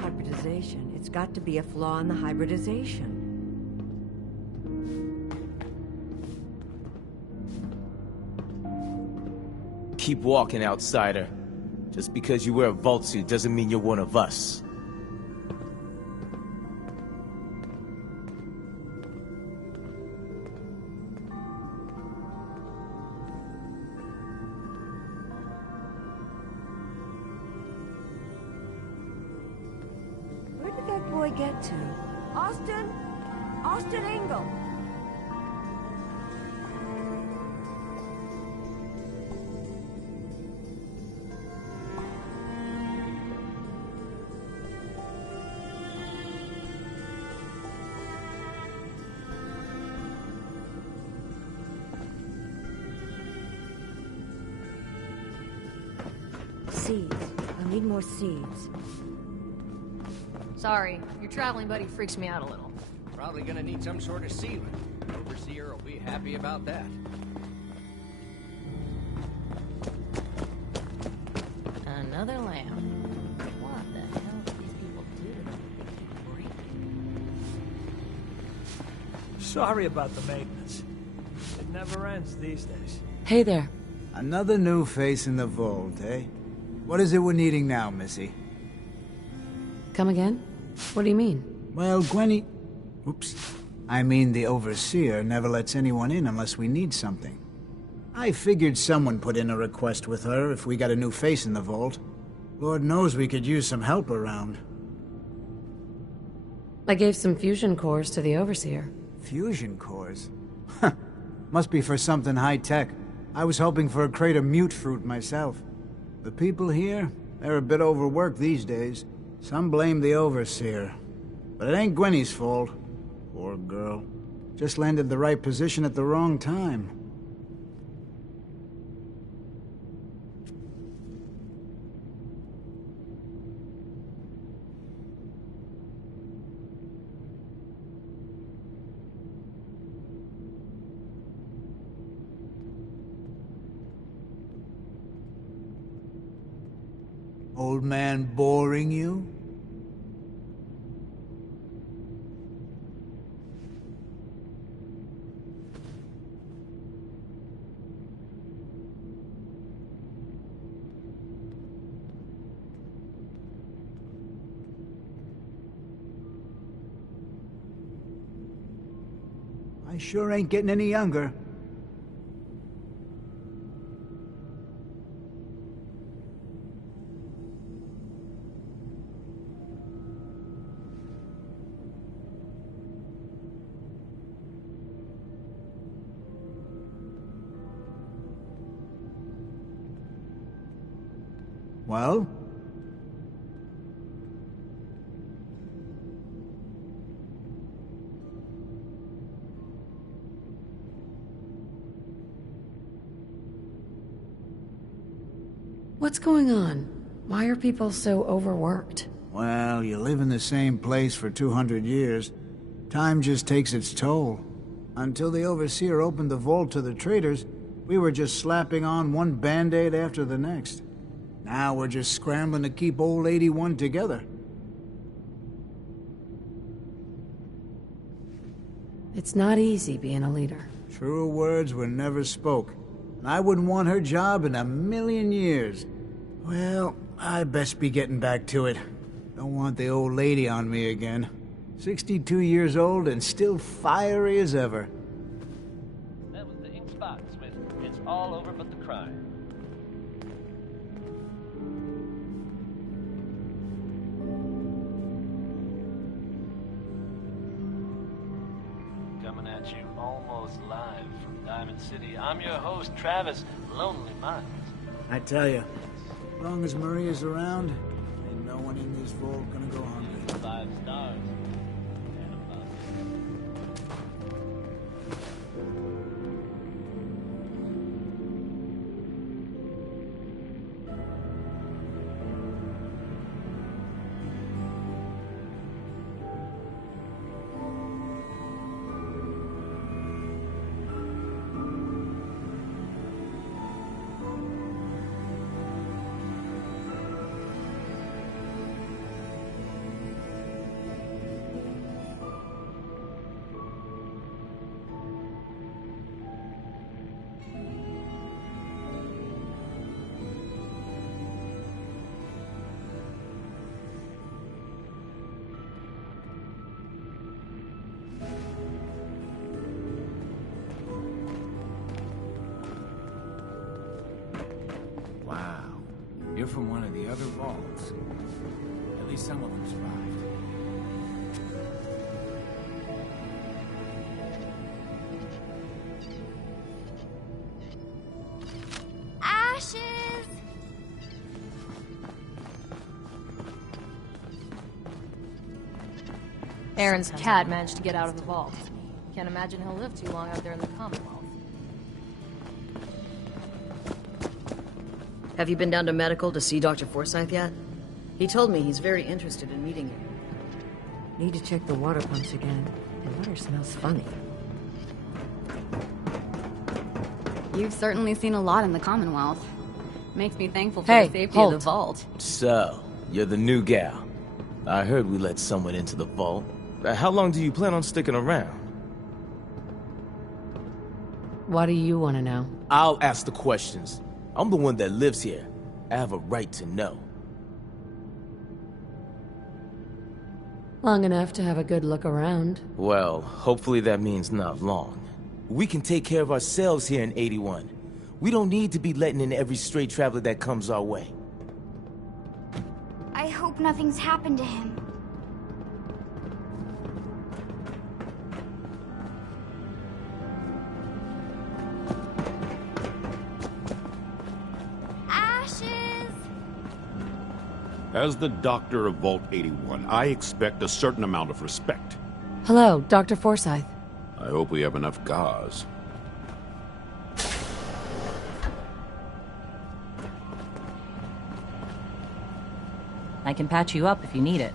Hybridization. It's got to be a flaw in the hybridization. Keep walking, outsider. Just because you wear a vault suit doesn't mean you're one of us. Where did that boy get to? Austin? Austin Engel! Seeds. I need more seeds. Sorry, your traveling buddy freaks me out a little. Probably gonna need some sort of sealant. Overseer will be happy about that. another lamp. What the hell do these people do to them? Sorry about the maintenance. It never ends these days. Hey there. Another new face in the vault, eh? What is it we're needing now, Missy? Come again? What do you mean? Well, Gwenny... Oops. I mean, the Overseer never lets anyone in unless we need something. I figured someone put in a request with her if we got a new face in the vault. Lord knows we could use some help around. I gave some fusion cores to the Overseer. Fusion cores? Huh. Must be for something high-tech. I was hoping for a crate of mute fruit myself. The people here, they're a bit overworked these days. Some blame the Overseer. But it ain't Gwenny's fault. Poor girl. Just landed the right position at the wrong time. Old man boring you? I sure ain't getting any younger. Well? What's going on? Why are people so overworked? Well, you live in the same place for 200 years. Time just takes its toll. Until the Overseer opened the vault to the traders, we were just slapping on one band-aid after the next. Now we're just scrambling to keep old 81 together. It's not easy being a leader. Truer words were never spoke. And I wouldn't want her job in a million years. Well, I best be getting back to it. Don't want the old lady on me again. 62 years old and still fiery as ever. That was the ink spot, Smith. It's all over but the crime. Coming at you almost live from Diamond City. I'm your host, Travis, Lonely Minds. I tell you, as long as Maria's around, ain't no one in this vault gonna go hungry. 5 stars. Wow. You're from one of the other vaults. At least some of them survived. Ashes! Aaron's cat managed to get out of the vault. Can't imagine he'll live too long out there in the Commonwealth. Have you been down to medical to see Dr. Forsyth yet? He told me he's very interested in meeting you. Need to check the water pumps again. The water smells funny. You've certainly seen a lot in the Commonwealth. Makes me thankful for Hey, the safety halt. of the vault. So, you're the new gal. I heard we let someone into the vault. How long do you plan on sticking around? What do you want to know? I'll ask the questions. I'm the one that lives here. I have a right to know. Long enough to have a good look around. Well, hopefully that means not long. We can take care of ourselves here in 81. We don't need to be letting in every stray traveler that comes our way. I hope nothing's happened to him. Ashes! As the doctor of Vault 81, I expect a certain amount of respect. Hello, Dr. Forsyth. I hope we have enough gauze. I can patch you up if you need it.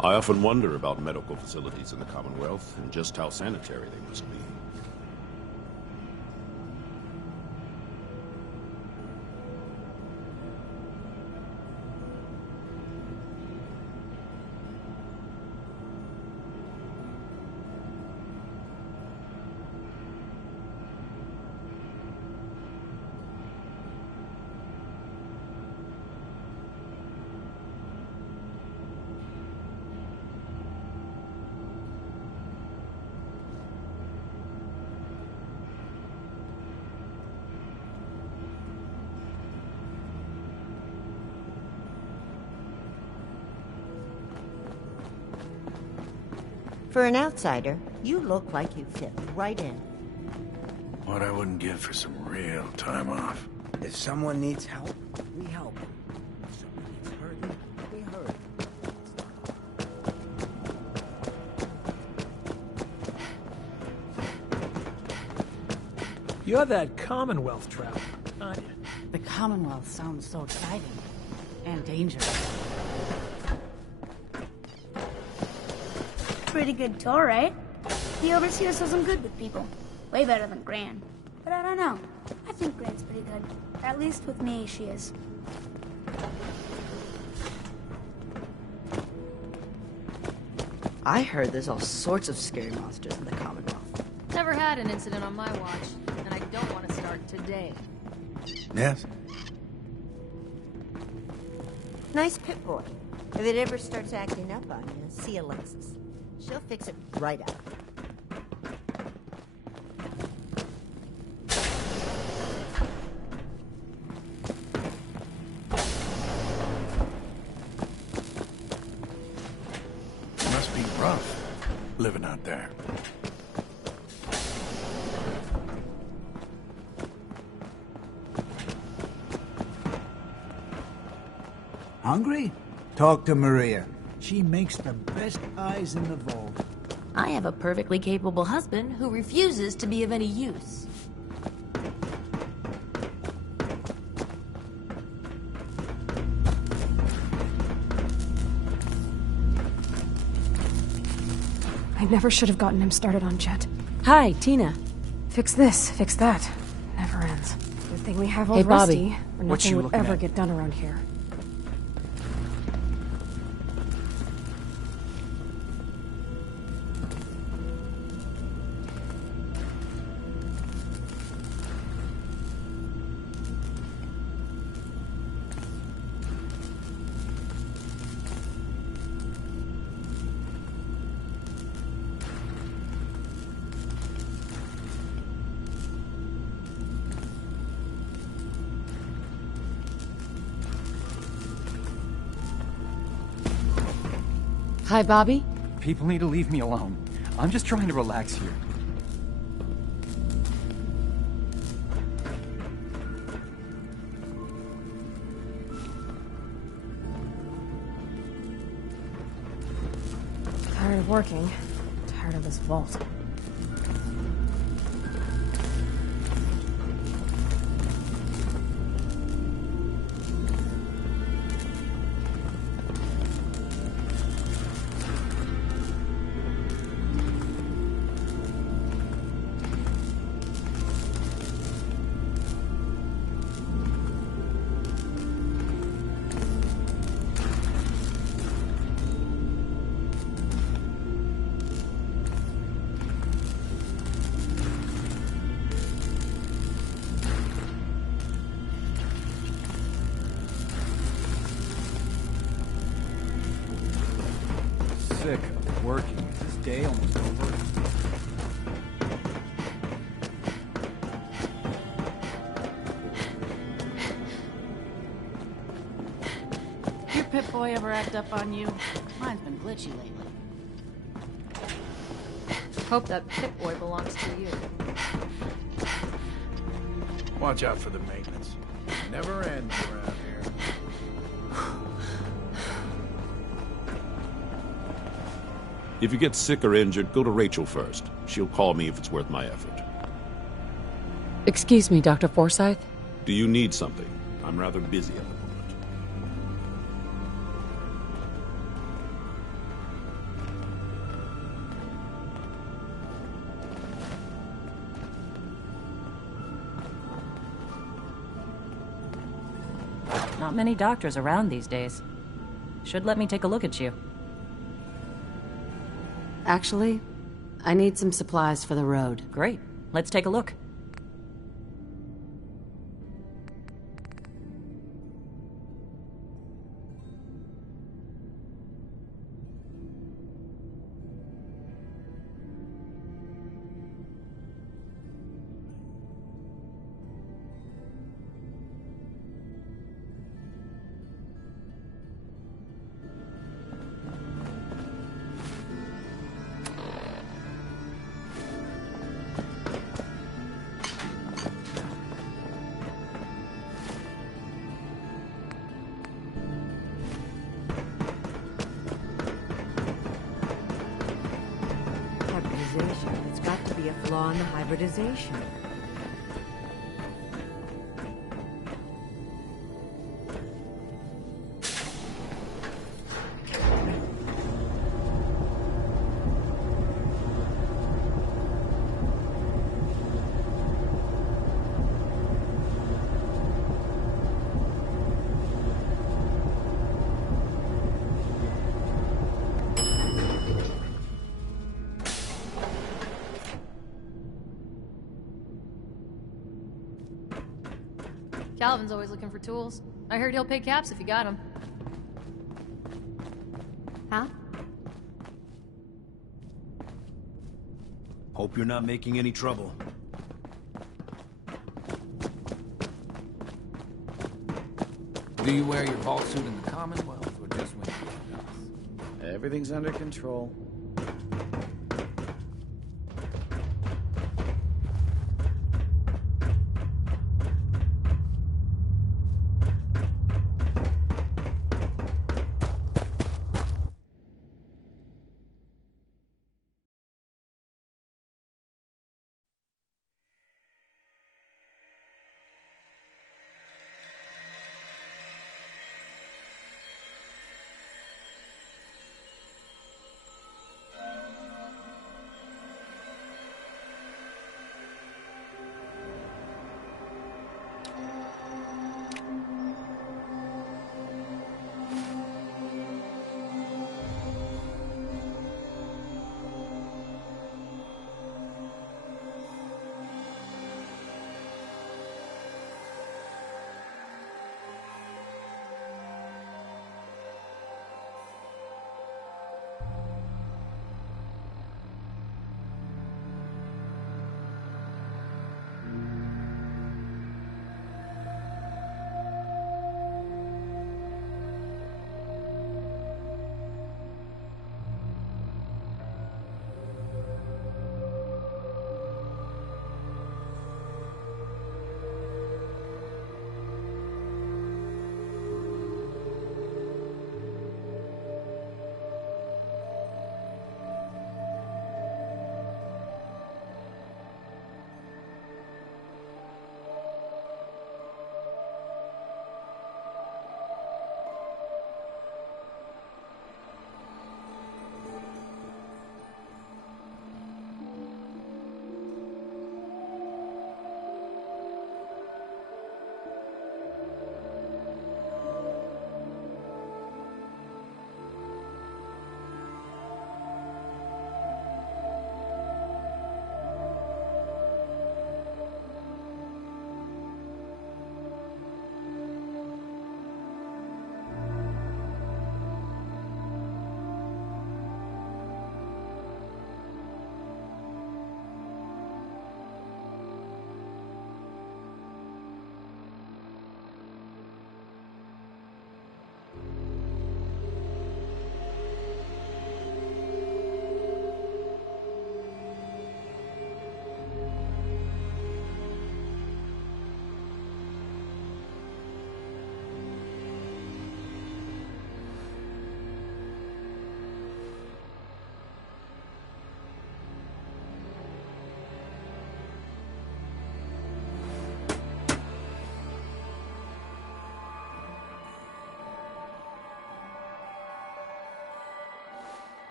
I often wonder about medical facilities in the Commonwealth and just how sanitary they must be. For an outsider, you look like you fit right in. What I wouldn't give for some real time off. If someone needs help, we help. If someone gets hurting, we hurt. You're that Commonwealth traveler, aren't you? The Commonwealth sounds so exciting. And dangerous. Pretty good tour, right? The Overseer says I'm good with people. Way better than Gran. But I don't know. I think Gran's pretty good. Or at least with me, she is. I heard there's all sorts of scary monsters in the Commonwealth. Never had an incident on my watch, and I don't want to start today. Yes? Nice pit boy. If it ever starts acting up on you, see Alexis. She'll fix it right up. Must be rough, living out there. Hungry? Talk to Maria. She makes the best pies in the vault. I have a perfectly capable husband who refuses to be of any use. I never should have gotten him started on Jet. Hi, Tina. Fix this, fix that. Never ends. Good thing we have old Hey, Bobby. Rusty, or What nothing you would looking ever at? get done around here. Hi, Bobby. People need to leave me alone. I'm just trying to relax here. Tired of working. Tired of this vault. working. Is this day almost over? Your Pip-Boy ever act up on you? Mine's been glitchy lately. Hope that Pip-Boy belongs to you. Watch out for the maintenance. Never ends around here. If you get sick or injured, go to Rachel first. She'll call me if it's worth my effort. Excuse me, Dr. Forsyth? Do you need something? I'm rather busy at the moment. Not many doctors around these days. Should let me take a look at you. Actually, I need some supplies for the road. Great. Let's take a look. Hybridization. It's got to be a flaw in the hybridization. Calvin's always looking for tools. I heard he'll pay caps if you got them. Huh? Hope you're not making any trouble. Do you wear your vault suit in the Commonwealth, or just when you're with us? Everything's under control.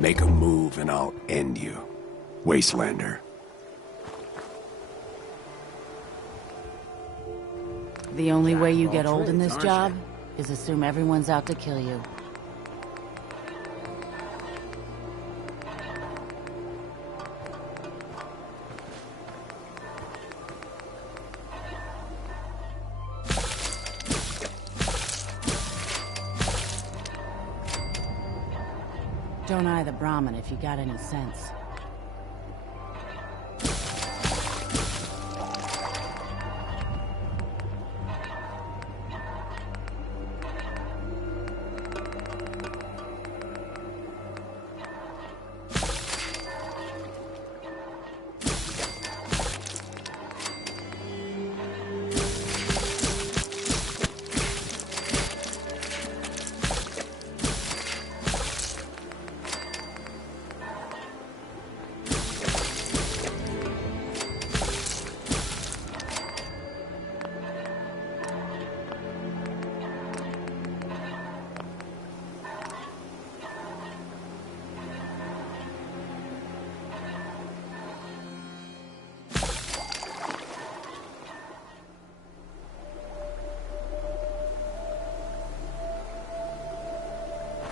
Make a move and I'll end you, Wastelander. The only way you get all old in trades, this aren't job is assume everyone's out to kill you. Don't eye the Brahmin if you got any sense.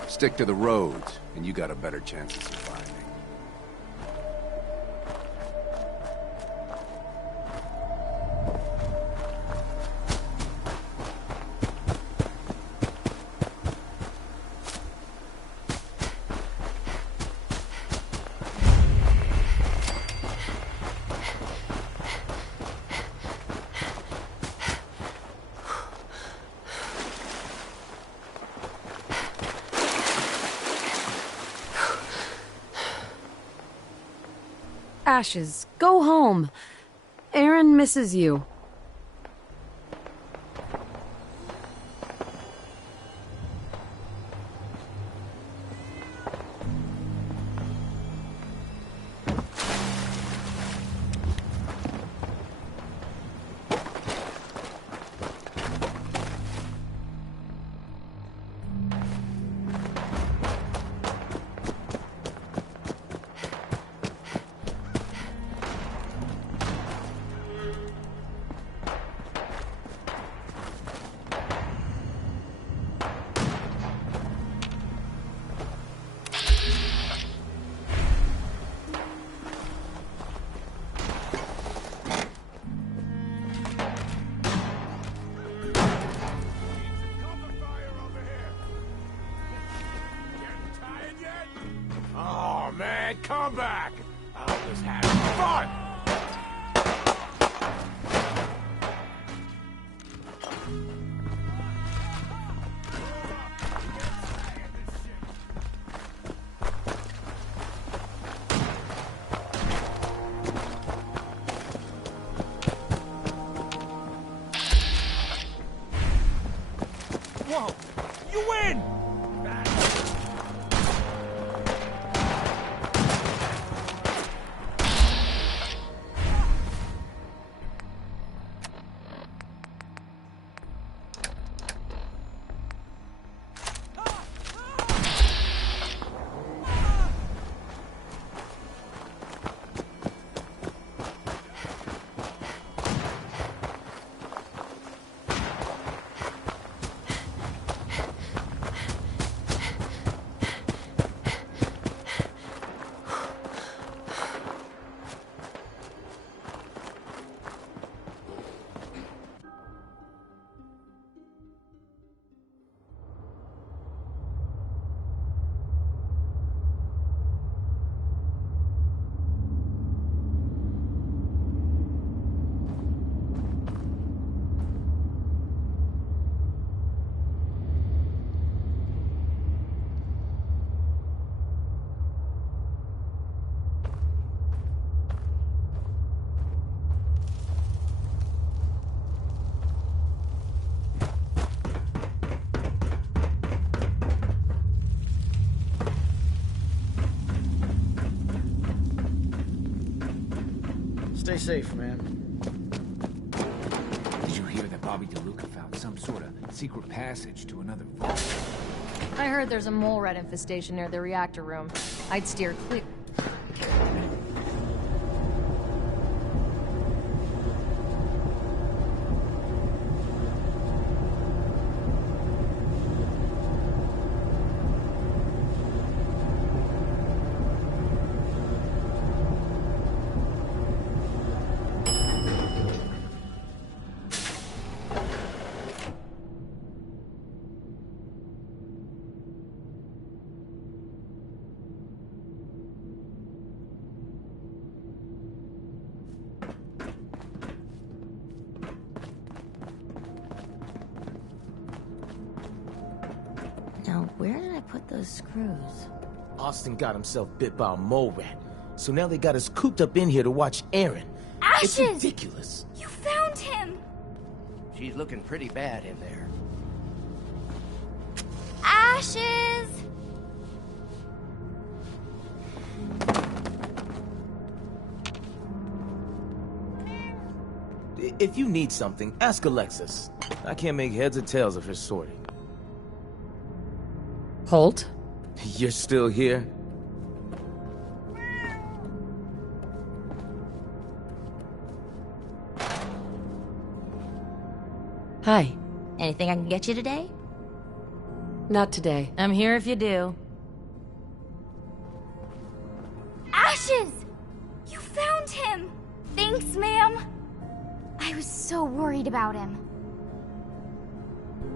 Stick to the roads, and you got a better chance of surviving. Ashes, go home. Aaron misses you. Oh, man, come back! I was having fun! Whoa! You win! Stay safe, man. Did you hear that Bobby DeLuca found some sort of secret passage to another vault? I heard there's a mole rat infestation near the reactor room. I'd steer clear. Now, where did I put those screws? Austin got himself bit by a mole rat. So now they got us cooped up in here to watch Aaron. Ashes! It's ridiculous. You found him! She's looking pretty bad in there. Ashes! If you need something, ask Alexis. I can't make heads or tails of her sorting. Holt? You're still here? Hi. Anything I can get you today? Not today. I'm here if you do. Ashes! You found him! Thanks, ma'am. I was so worried about him.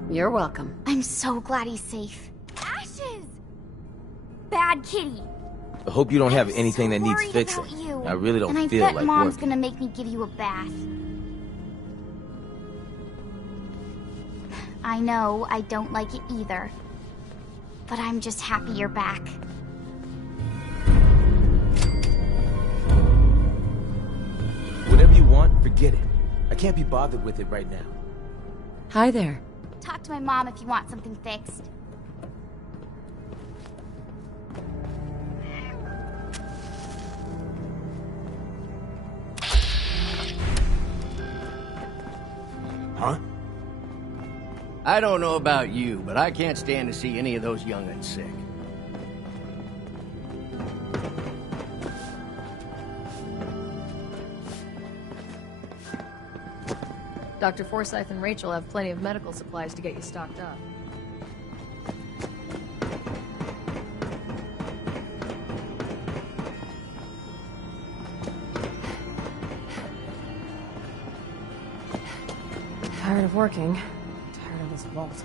You're welcome. I'm so glad he's safe. Ashes! Bad kitty. I hope you don't have anything that needs Worried fixing. about you. I really don't and feel I bet like Mom's working. gonna make me give you a bath. I know I don't like it either. But I'm just happy you're back. Whatever you want, forget it. I can't be bothered with it right now. Hi there. Talk to my mom if you want something fixed. Huh? I don't know about you, but I can't stand to see any of those young'uns sick. Dr. Forsyth and Rachel have plenty of medical supplies to get you stocked up. Tired of working. Tired of this vault.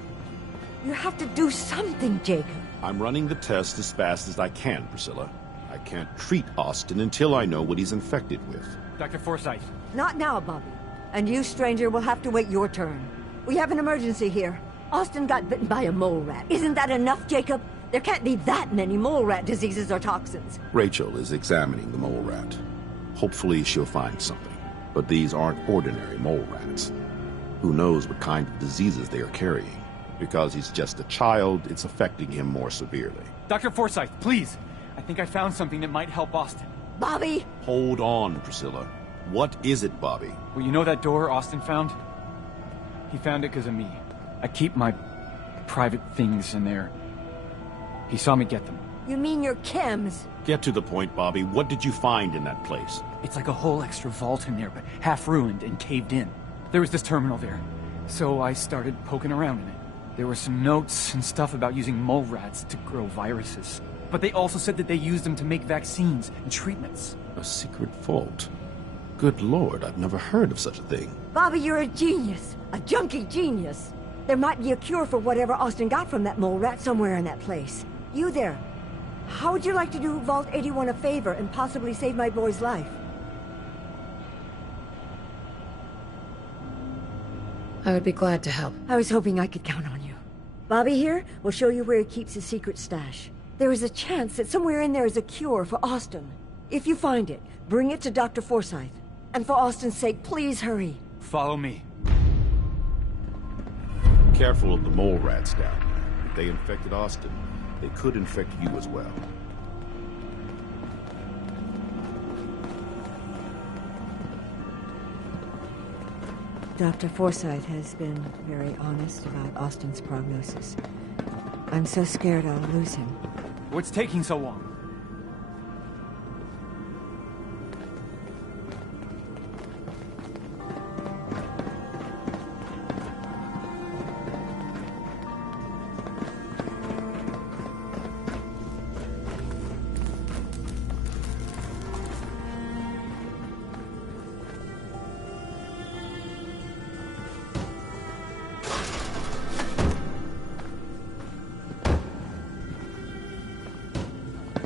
You have to do something, Jacob. I'm running the test as fast as I can, Priscilla. I can't treat Austin until I know what he's infected with. Dr. Forsyth. Not now, Bobby. And you, stranger, will have to wait your turn. We have an emergency here. Austin got bitten by a mole rat. Isn't that enough, Jacob? There can't be that many mole rat diseases or toxins. Rachel is examining the mole rat. Hopefully she'll find something. But these aren't ordinary mole rats. Who knows what kind of diseases they are carrying? Because he's just a child, it's affecting him more severely. Dr. Forsyth, please. I think I found something that might help Austin. Bobby! Hold on, Priscilla. What is it, Bobby? Well, you know that door Austin found? He found it because of me. I keep my private things in there. He saw me get them. You mean your chems? Get to the point, Bobby. What did you find in that place? It's like a whole extra vault in there, but half ruined and caved in. There was this terminal there, so I started poking around in it. There were some notes and stuff about using mole rats to grow viruses. But they also said that they used them to make vaccines and treatments. A secret vault? Good Lord, I've never heard of such a thing. Bobby, you're a genius. A junkie genius. There might be a cure for whatever Austin got from that mole rat somewhere in that place. You there. How would you like to do Vault 81 a favor and possibly save my boy's life? I would be glad to help. I was hoping I could count on you. Bobby here will show you where he keeps his secret stash. There is a chance that somewhere in there is a cure for Austin. If you find it, bring it to Dr. Forsyth. And for Austin's sake, please hurry. Follow me. Careful of the mole rats down there. If they infected Austin, they could infect you as well. Dr. Forsyth has been very honest about Austin's prognosis. I'm so scared I'll lose him. What's taking so long?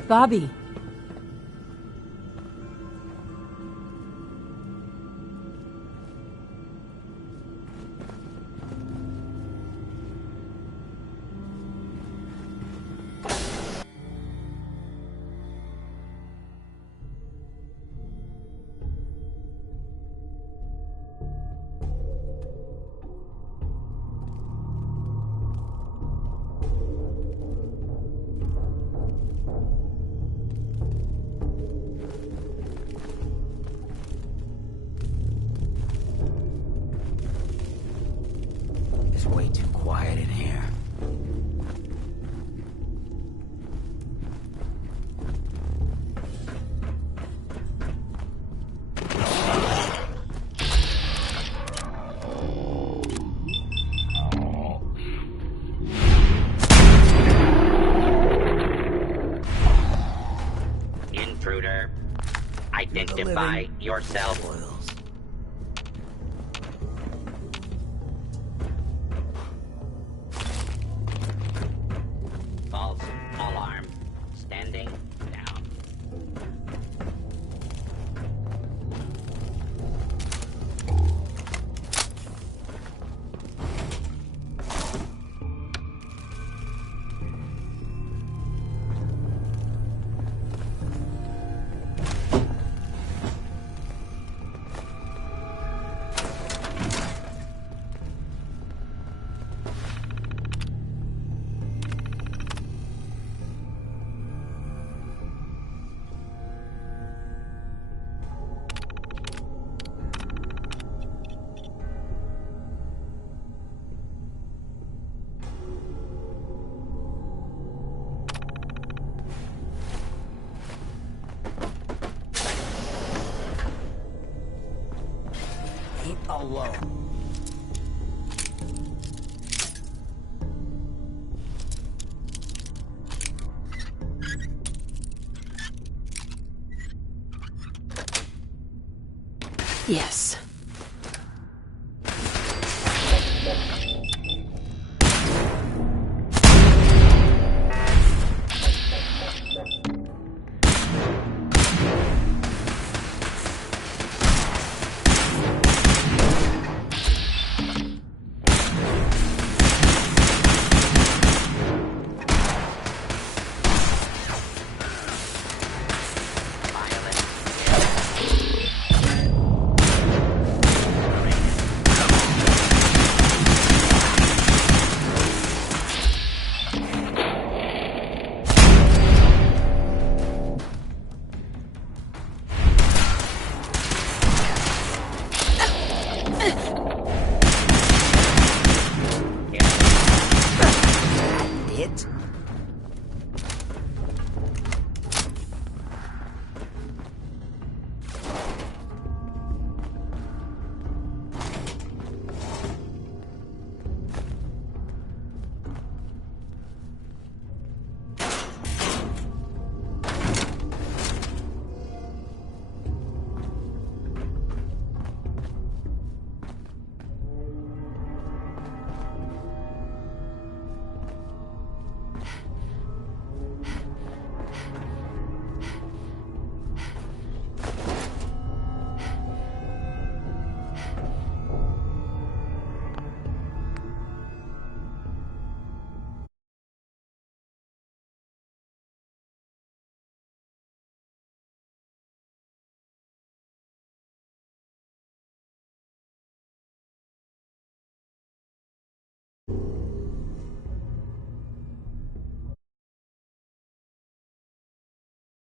Bobby. It's way too quiet in here. Intruder, identify yourself. False alarm. Standing down. Alone. Yes.